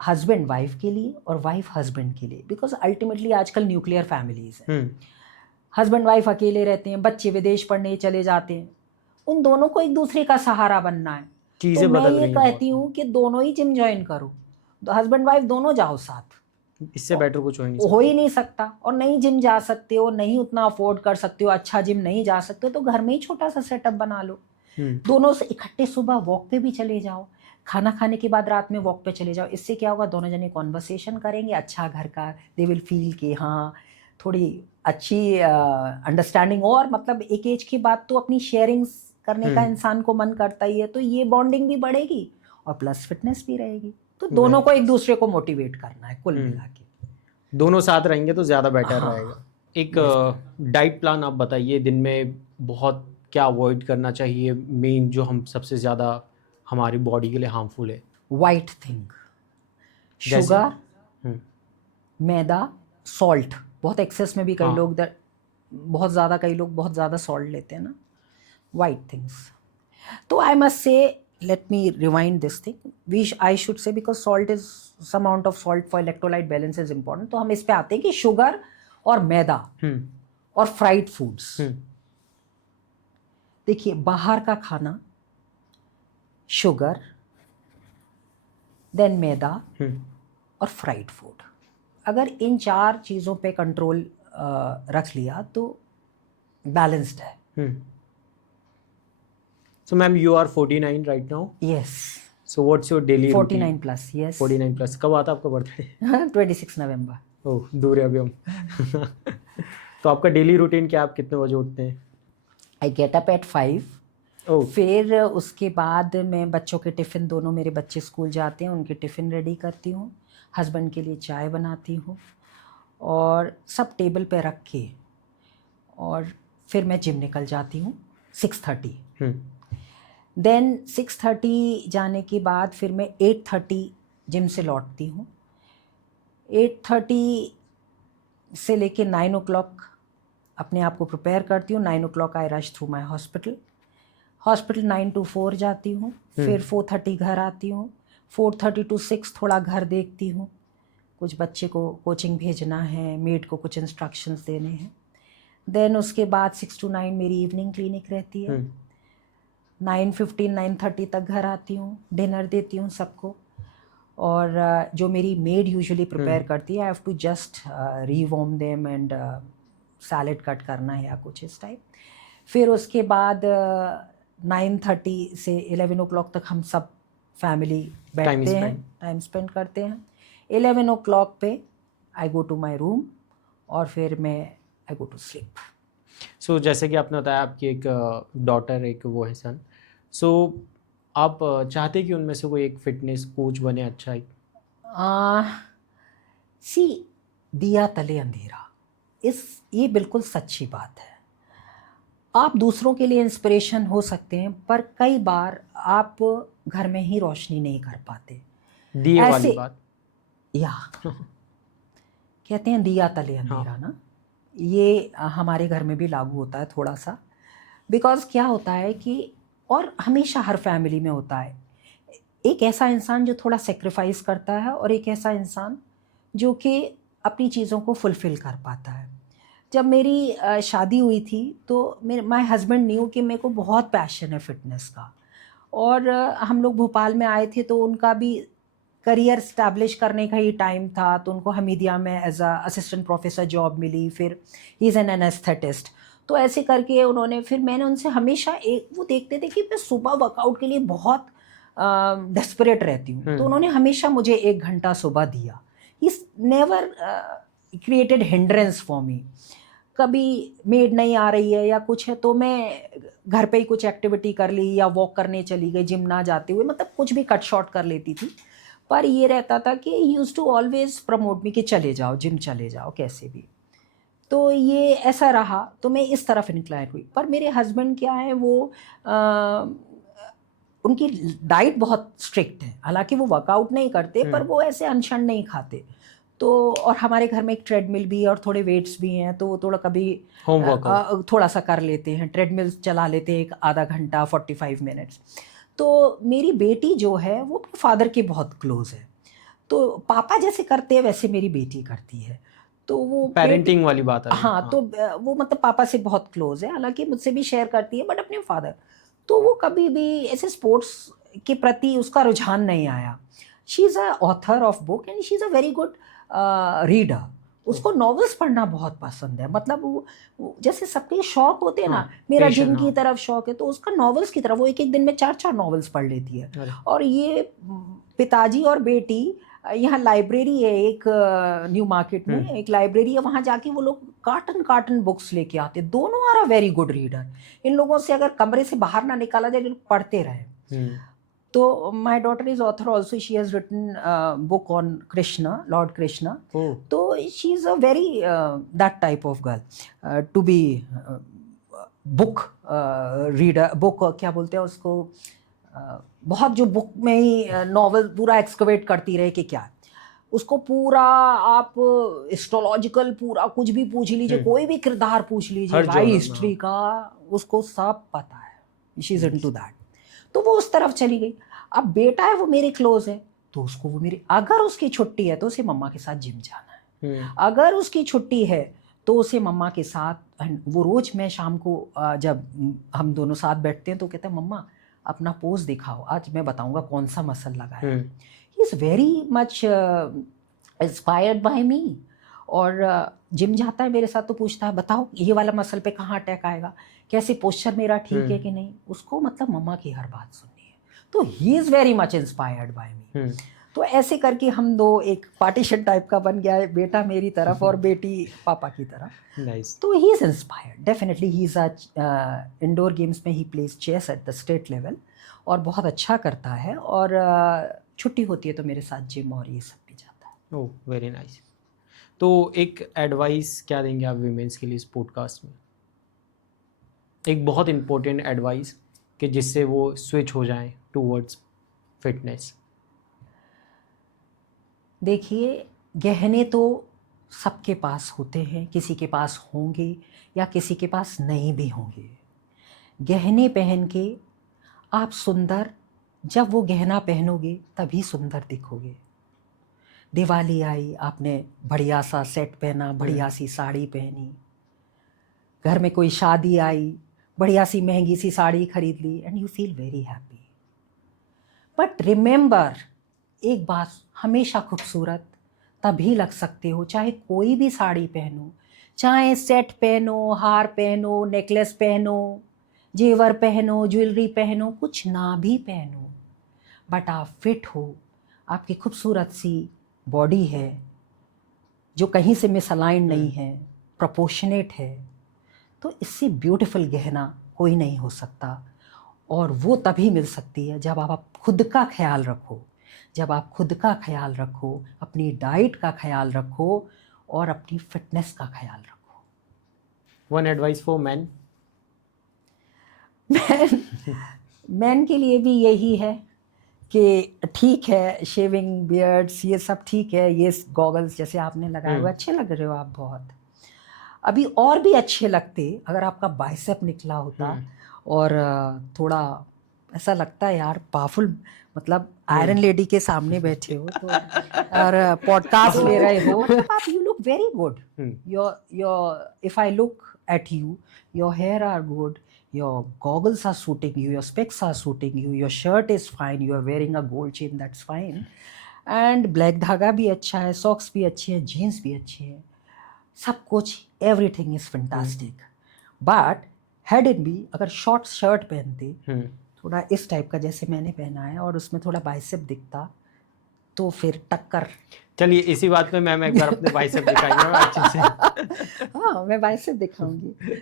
हस्बैंड वाइफ के लिए और वाइफ हस्बैंड के लिए, बिकॉज अल्टीमेटली आजकल न्यूक्लियर फैमिलीज हैं, हस्बैंड वाइफ अकेले रहते हैं, बच्चे विदेश पढ़ने चले जाते हैं, उन दोनों को एक दूसरे का सहारा बनना है। तो मैं ये कहती हूँ कि दोनों ही जिम ज्वाइन करो, हस्बैंड वाइफ दोनों जाओ साथ, इससे बेटर कुछ हो ही नहीं सकता। और नहीं जिम जा सकते हो, नहीं उतना अफोर्ड कर सकते हो, अच्छा जिम नहीं जा सकते हो, तो घर में ही छोटा सा सेटअप बना लो, दोनों से इकट्ठे सुबह वॉक पे भी चले जाओ, खाना खाने के बाद रात में वॉक पे चले जाओ। इससे क्या होगा, दोनों जने कॉन्वर्सेशन करेंगे अच्छा घर का, दे विल फील कि हाँ थोड़ी अच्छी अंडरस्टैंडिंग, और मतलब एक एज के बाद तो अपनी शेयरिंग्स करने का इंसान को मन करता ही है, तो ये बॉन्डिंग भी बढ़ेगी और प्लस फिटनेस भी रहेगी। तो दोनों को एक दूसरे को मोटिवेट करना है, कुल मिला के दोनों साथ रहेंगे तो ज़्यादा बेटर रहेगा। एक डाइट प्लान आप बताइए, दिन में बहुत क्या अवॉइड करना चाहिए, मेन जो हम सबसे ज़्यादा हमारी बॉडी के लिए हार्मफुल है? वाइट थिंग, शुगर, मैदा, सॉल्ट, बहुत एक्सेस में भी कई लोग बहुत ज़्यादा सॉल्ट लेते हैं ना, वाइट थिंग्स। तो I must say, let me rewind this thing, I should say, because salt is, some amount of salt for electrolyte balance is important। तो हम इस पे आते हैं कि शुगर और मैदा और फ्राइड फूड्स। देखिए बाहर का खाना, शुगर, देन मैदा और फ्राइड फूड, अगर इन 4 चीज़ों पे कंट्रोल रख लिया तो बैलेंस्ड है। So ma'am, you are 49 right now? Yes. So what's your daily 49 routine? plus, yes. 49 plus. कब आता आपका बर्थडे? 26 नवंबर। ओह दूर है अभी हम। तो आपका डेली रूटीन क्या, आप कितने बजे उठते हैं? I get up at 5। फिर उसके बाद मैं बच्चों के टिफ़िन, दोनों मेरे बच्चे स्कूल जाते हैं, उनके टिफ़िन रेडी करती हूँ, हस्बैंड के लिए चाय बनाती हूँ और सब टेबल पे रख के, और फिर मैं जिम निकल जाती हूँ 6:30। देन 6:30 जाने के बाद फिर मैं 8:30 जिम से लौटती हूँ। 8:30 से लेके 9 o'clock अपने आप को प्रिपेयर करती हूँ। 9 o'clock I rush through my hospital 9 to 4 जाती हूँ, फिर 4:30 घर आती हूँ, 4:30 to 6 थोड़ा घर देखती हूँ, कुछ बच्चे को कोचिंग भेजना है, मेड को कुछ इंस्ट्रक्शंस देने हैं। देन उसके बाद 6 to 9 मेरी इवनिंग क्लिनिक रहती है। 9:15 9:30 तक घर आती हूँ, डिनर देती हूँ सबको, और जो मेरी मेड यूजुअली प्रिपेयर करती है, I have to just rewarm them and salad cut करना है या कुछ इस टाइप। फिर उसके बाद 9:30 से 11 o'clock तक हम सब फैमिली बैठते हैं, टाइम स्पेंड करते हैं। 11 o'clock पे आई गो टू माई रूम और फिर मैं आई गो टू स्लीप। सो जैसे कि आपने बताया आपकी एक डॉटर, एक वो है सन, सो आप चाहते कि उनमें से कोई एक फिटनेस कोच बने अच्छा ही? सी दिया तले अंधेरा, ये बिल्कुल सच्ची बात है। आप दूसरों के लिए इंस्पिरेशन हो सकते हैं, पर कई बार आप घर में ही रोशनी नहीं कर पाते। दिए वाली बात, या कहते हैं दिया तले अंधेरा ना, ये हमारे घर में भी लागू होता है थोड़ा सा। बिकॉज क्या होता है कि, और हमेशा हर फैमिली में होता है, एक ऐसा इंसान जो थोड़ा सेक्रीफाइस करता है और एक ऐसा इंसान जो कि अपनी चीज़ों को फुलफ़िल कर पाता है। जब मेरी शादी हुई थी तो मेरे माय हस्बैंड न्यू कि मेरे को बहुत पैशन है फ़िटनेस का, और हम लोग भोपाल में आए थे तो उनका भी करियर स्टैब्लिश करने का ही टाइम था, तो उनको हमीदिया में as a assistant professor job मिली, फिर ही इज़ एन एनेस्थेटिस्ट। तो ऐसे करके उन्होंने, फिर मैंने उनसे हमेशा, एक वो देखते थे कि मैं सुबह वर्कआउट के लिए बहुत डेस्परेट रहती हूँ, तो उन्होंने हमेशा मुझे 1 घंटा सुबह दिया। He never created hindrance for me. कभी मेड नहीं आ रही है या कुछ है तो मैं घर पे ही कुछ एक्टिविटी कर ली या वॉक करने चली गई, जिम ना जाते हुए, मतलब कुछ भी कट शॉर्ट कर लेती थी। पर ये रहता था कि ही यूज़ टू ऑलवेज प्रमोट मी कि चले जाओ जिम, चले जाओ कैसे भी। तो ये ऐसा रहा, तो मैं इस तरफ इंक्लाइन हुई। पर मेरे हस्बैंड क्या है, वो उनकी डाइट बहुत स्ट्रिक्ट है, हालांकि वो वर्कआउट नहीं करते पर वो ऐसे अनशन नहीं खाते। तो और हमारे घर में एक ट्रेडमिल भी है और थोड़े वेट्स भी हैं, तो वो थोड़ा कभी होम वर्कआउट थोड़ा सा कर लेते हैं, ट्रेडमिल चला लेते हैं एक आधा घंटा 45 मिनट्स। तो मेरी बेटी जो है वो अपने फादर के बहुत क्लोज है, तो पापा जैसे करते हैं वैसे मेरी बेटी करती है। तो वो पेरेंटिंग वाली बात है। हाँ, तो वो मतलब पापा से बहुत क्लोज है, हालांकि मुझसे भी शेयर करती है बट अपने फादर। तो वो कभी भी ऐसे स्पोर्ट्स के प्रति उसका रुझान नहीं आया। She is a author of book and she is a very good reader. उसको नॉवेल्स पढ़ना बहुत पसंद है, मतलब वो जैसे सबके शौक होते हैं ना, मेरा जिम की तरफ शौक है तो उसका नॉवेल्स की तरफ, वो एक एक दिन में 4-4 नॉवेल्स पढ़ लेती है। और ये पिताजी और बेटी, यहाँ लाइब्रेरी है एक न्यू मार्केट में एक लाइब्रेरी है, वहाँ जाके वो लोग कार्टन कार्टन बुक्स लेके आते, दोनों are a very good reader. इन लोगों से अगर कमरे से बाहर ना निकाला जाए, लोग पढ़ते रहे। तो my daughter is author also, she has written book on Krishna, lord Krishna. तो she is a very that type of girl to be book reader. Book क्या बोलते हैं उसको, बहुत जो बुक में ही नॉवल पूरा एक्सकवेट करती रहे कि क्या है उसको, पूरा आप एस्ट्रोलॉजिकल पूरा कुछ भी पूछ लीजिए, कोई भी किरदार पूछ लीजिए, भाई हिस्ट्री का, उसको सब पता है। She is into that. तो वो उस तरफ चली गई। अब बेटा है वो मेरे क्लोज है, तो उसको वो मेरी, अगर उसकी छुट्टी है तो उसे मम्मा के साथ जिम जाना है, अगर उसकी छुट्टी है तो उसे मम्मा के साथ, वो रोज मैं शाम को जब हम दोनों साथ बैठते हैं तो कहता है मम्मा अपना पोज दिखाओ, आज मैं बताऊंगा कौन सा मसल लगाया। He is very much inspired by me. और जिम जाता है मेरे साथ तो पूछता है बताओ ये वाला मसल पे कहाँ अटैक आएगा, कैसे पोस्चर मेरा ठीक है कि नहीं। उसको मतलब मम्मा की हर बात सुननी है, तो he is very much inspired by me. तो ऐसे करके हम दो एक पार्टीशन टाइप का बन गया है, बेटा मेरी तरफ और बेटी पापा की तरफ। Nice. तो he is inspired definitely. He is indoor games में he plays chess at the state level और बहुत अच्छा करता है, और छुट्टी होती है तो मेरे साथ जिम और ये सब भी जाता है। Oh very nice. तो एक एडवाइस क्या देंगे आप वीमेंस के लिए इस पॉडकास्ट में, एक बहुत इम्पोर्टेंट एडवाइस कि जिससे वो स्विच हो जाएं टूवर्ड्स फिटनेस। देखिए, गहने तो सबके पास होते हैं, किसी के पास होंगे या किसी के पास नहीं भी होंगे। गहने पहन के आप सुंदर, जब वो गहना पहनोगे तभी सुंदर दिखोगे। दिवाली आई, आपने बढ़िया सा सेट पहना, बढ़िया सी साड़ी पहनी, घर में कोई शादी आई, बढ़िया सी महंगी सी साड़ी खरीद ली, and you feel very happy. But remember एक बात, हमेशा खूबसूरत तभी लग सकते हो चाहे कोई भी साड़ी पहनो, चाहे सेट पहनो, हार पहनो, नेकलेस पहनो, जेवर पहनो, ज्वेलरी पहनो, कुछ ना भी पहनो, बट आप फिट हो, आपकी खूबसूरत सी बॉडी है जो कहीं से मिसअलाइन नहीं है, प्रोपोर्शनेट है, तो इससे ब्यूटीफुल गहना कोई नहीं हो सकता। और वो तभी मिल सकती है जब आप खुद का ख्याल रखो, जब आप खुद का ख्याल रखो, अपनी डाइट का ख्याल रखो और अपनी फिटनेस का ख्याल रखो। One advice for man. Man के लिए भी यही है कि ठीक है शेविंग बियर्ड्स ये सब ठीक है, ये गॉगल्स जैसे आपने लगाए हुए अच्छे लग रहे हो आप बहुत। अभी और भी अच्छे लगते अगर आपका बाइसेप निकला होता और थोड़ा ऐसा लगता है यार पावरफुल, मतलब आयरन लेडी के सामने बैठे हो तो और पॉडकास्ट ले रहे हो, मतलब आप you look very good. Your if I look at you, your hair are good, your goggles are suiting you, your specs are suiting you, your shirt is fine, you are wearing a gold chain, that's fine, and black धागा भी अच्छा है, socks भी अच्छे हैं, jeans भी अच्छे हैं, सब कुछ everything is fantastic। but head in भी अगर short shirt पहनते थोड़ा इस टाइप का जैसे मैंने पहना है और उसमें थोड़ा बाइसेप दिखता तो फिर टक्कर। चलिए इसी बात पे मैम एक बार अपने बाइसेप दिखाइए अच्छे से। हाँ मैं बाइसेप दिखाऊंगी।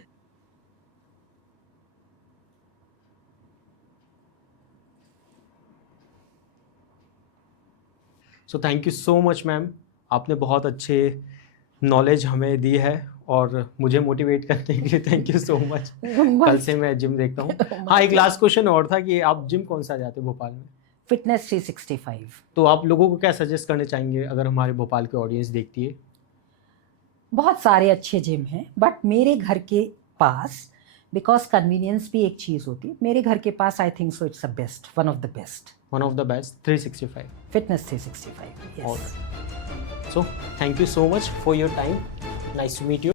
So thank you so much ma'am, आपने बहुत अच्छे नॉलेज हमें दी है और मुझे मोटिवेट करने के लिए थैंक यू सो मच। कल से मैं जिम देखता हूँ। हाँ एक लास्ट क्वेश्चन और था कि आप जिम कौन सा जाते हैं भोपाल में? फिटनेस 365। तो आप लोगों को क्या सजेस्ट करना चाहेंगे अगर हमारे भोपाल की ऑडियंस देखती है? बहुत सारे अच्छे जिम हैं बट मेरे घर के पास, बिकॉज कन्वीनियंस भी एक चीज़ होती है, मेरे घर के पास I think so it's the best, one of the best 365 fitness 365। Yes. So thank you so much for your time. Nice to meet you.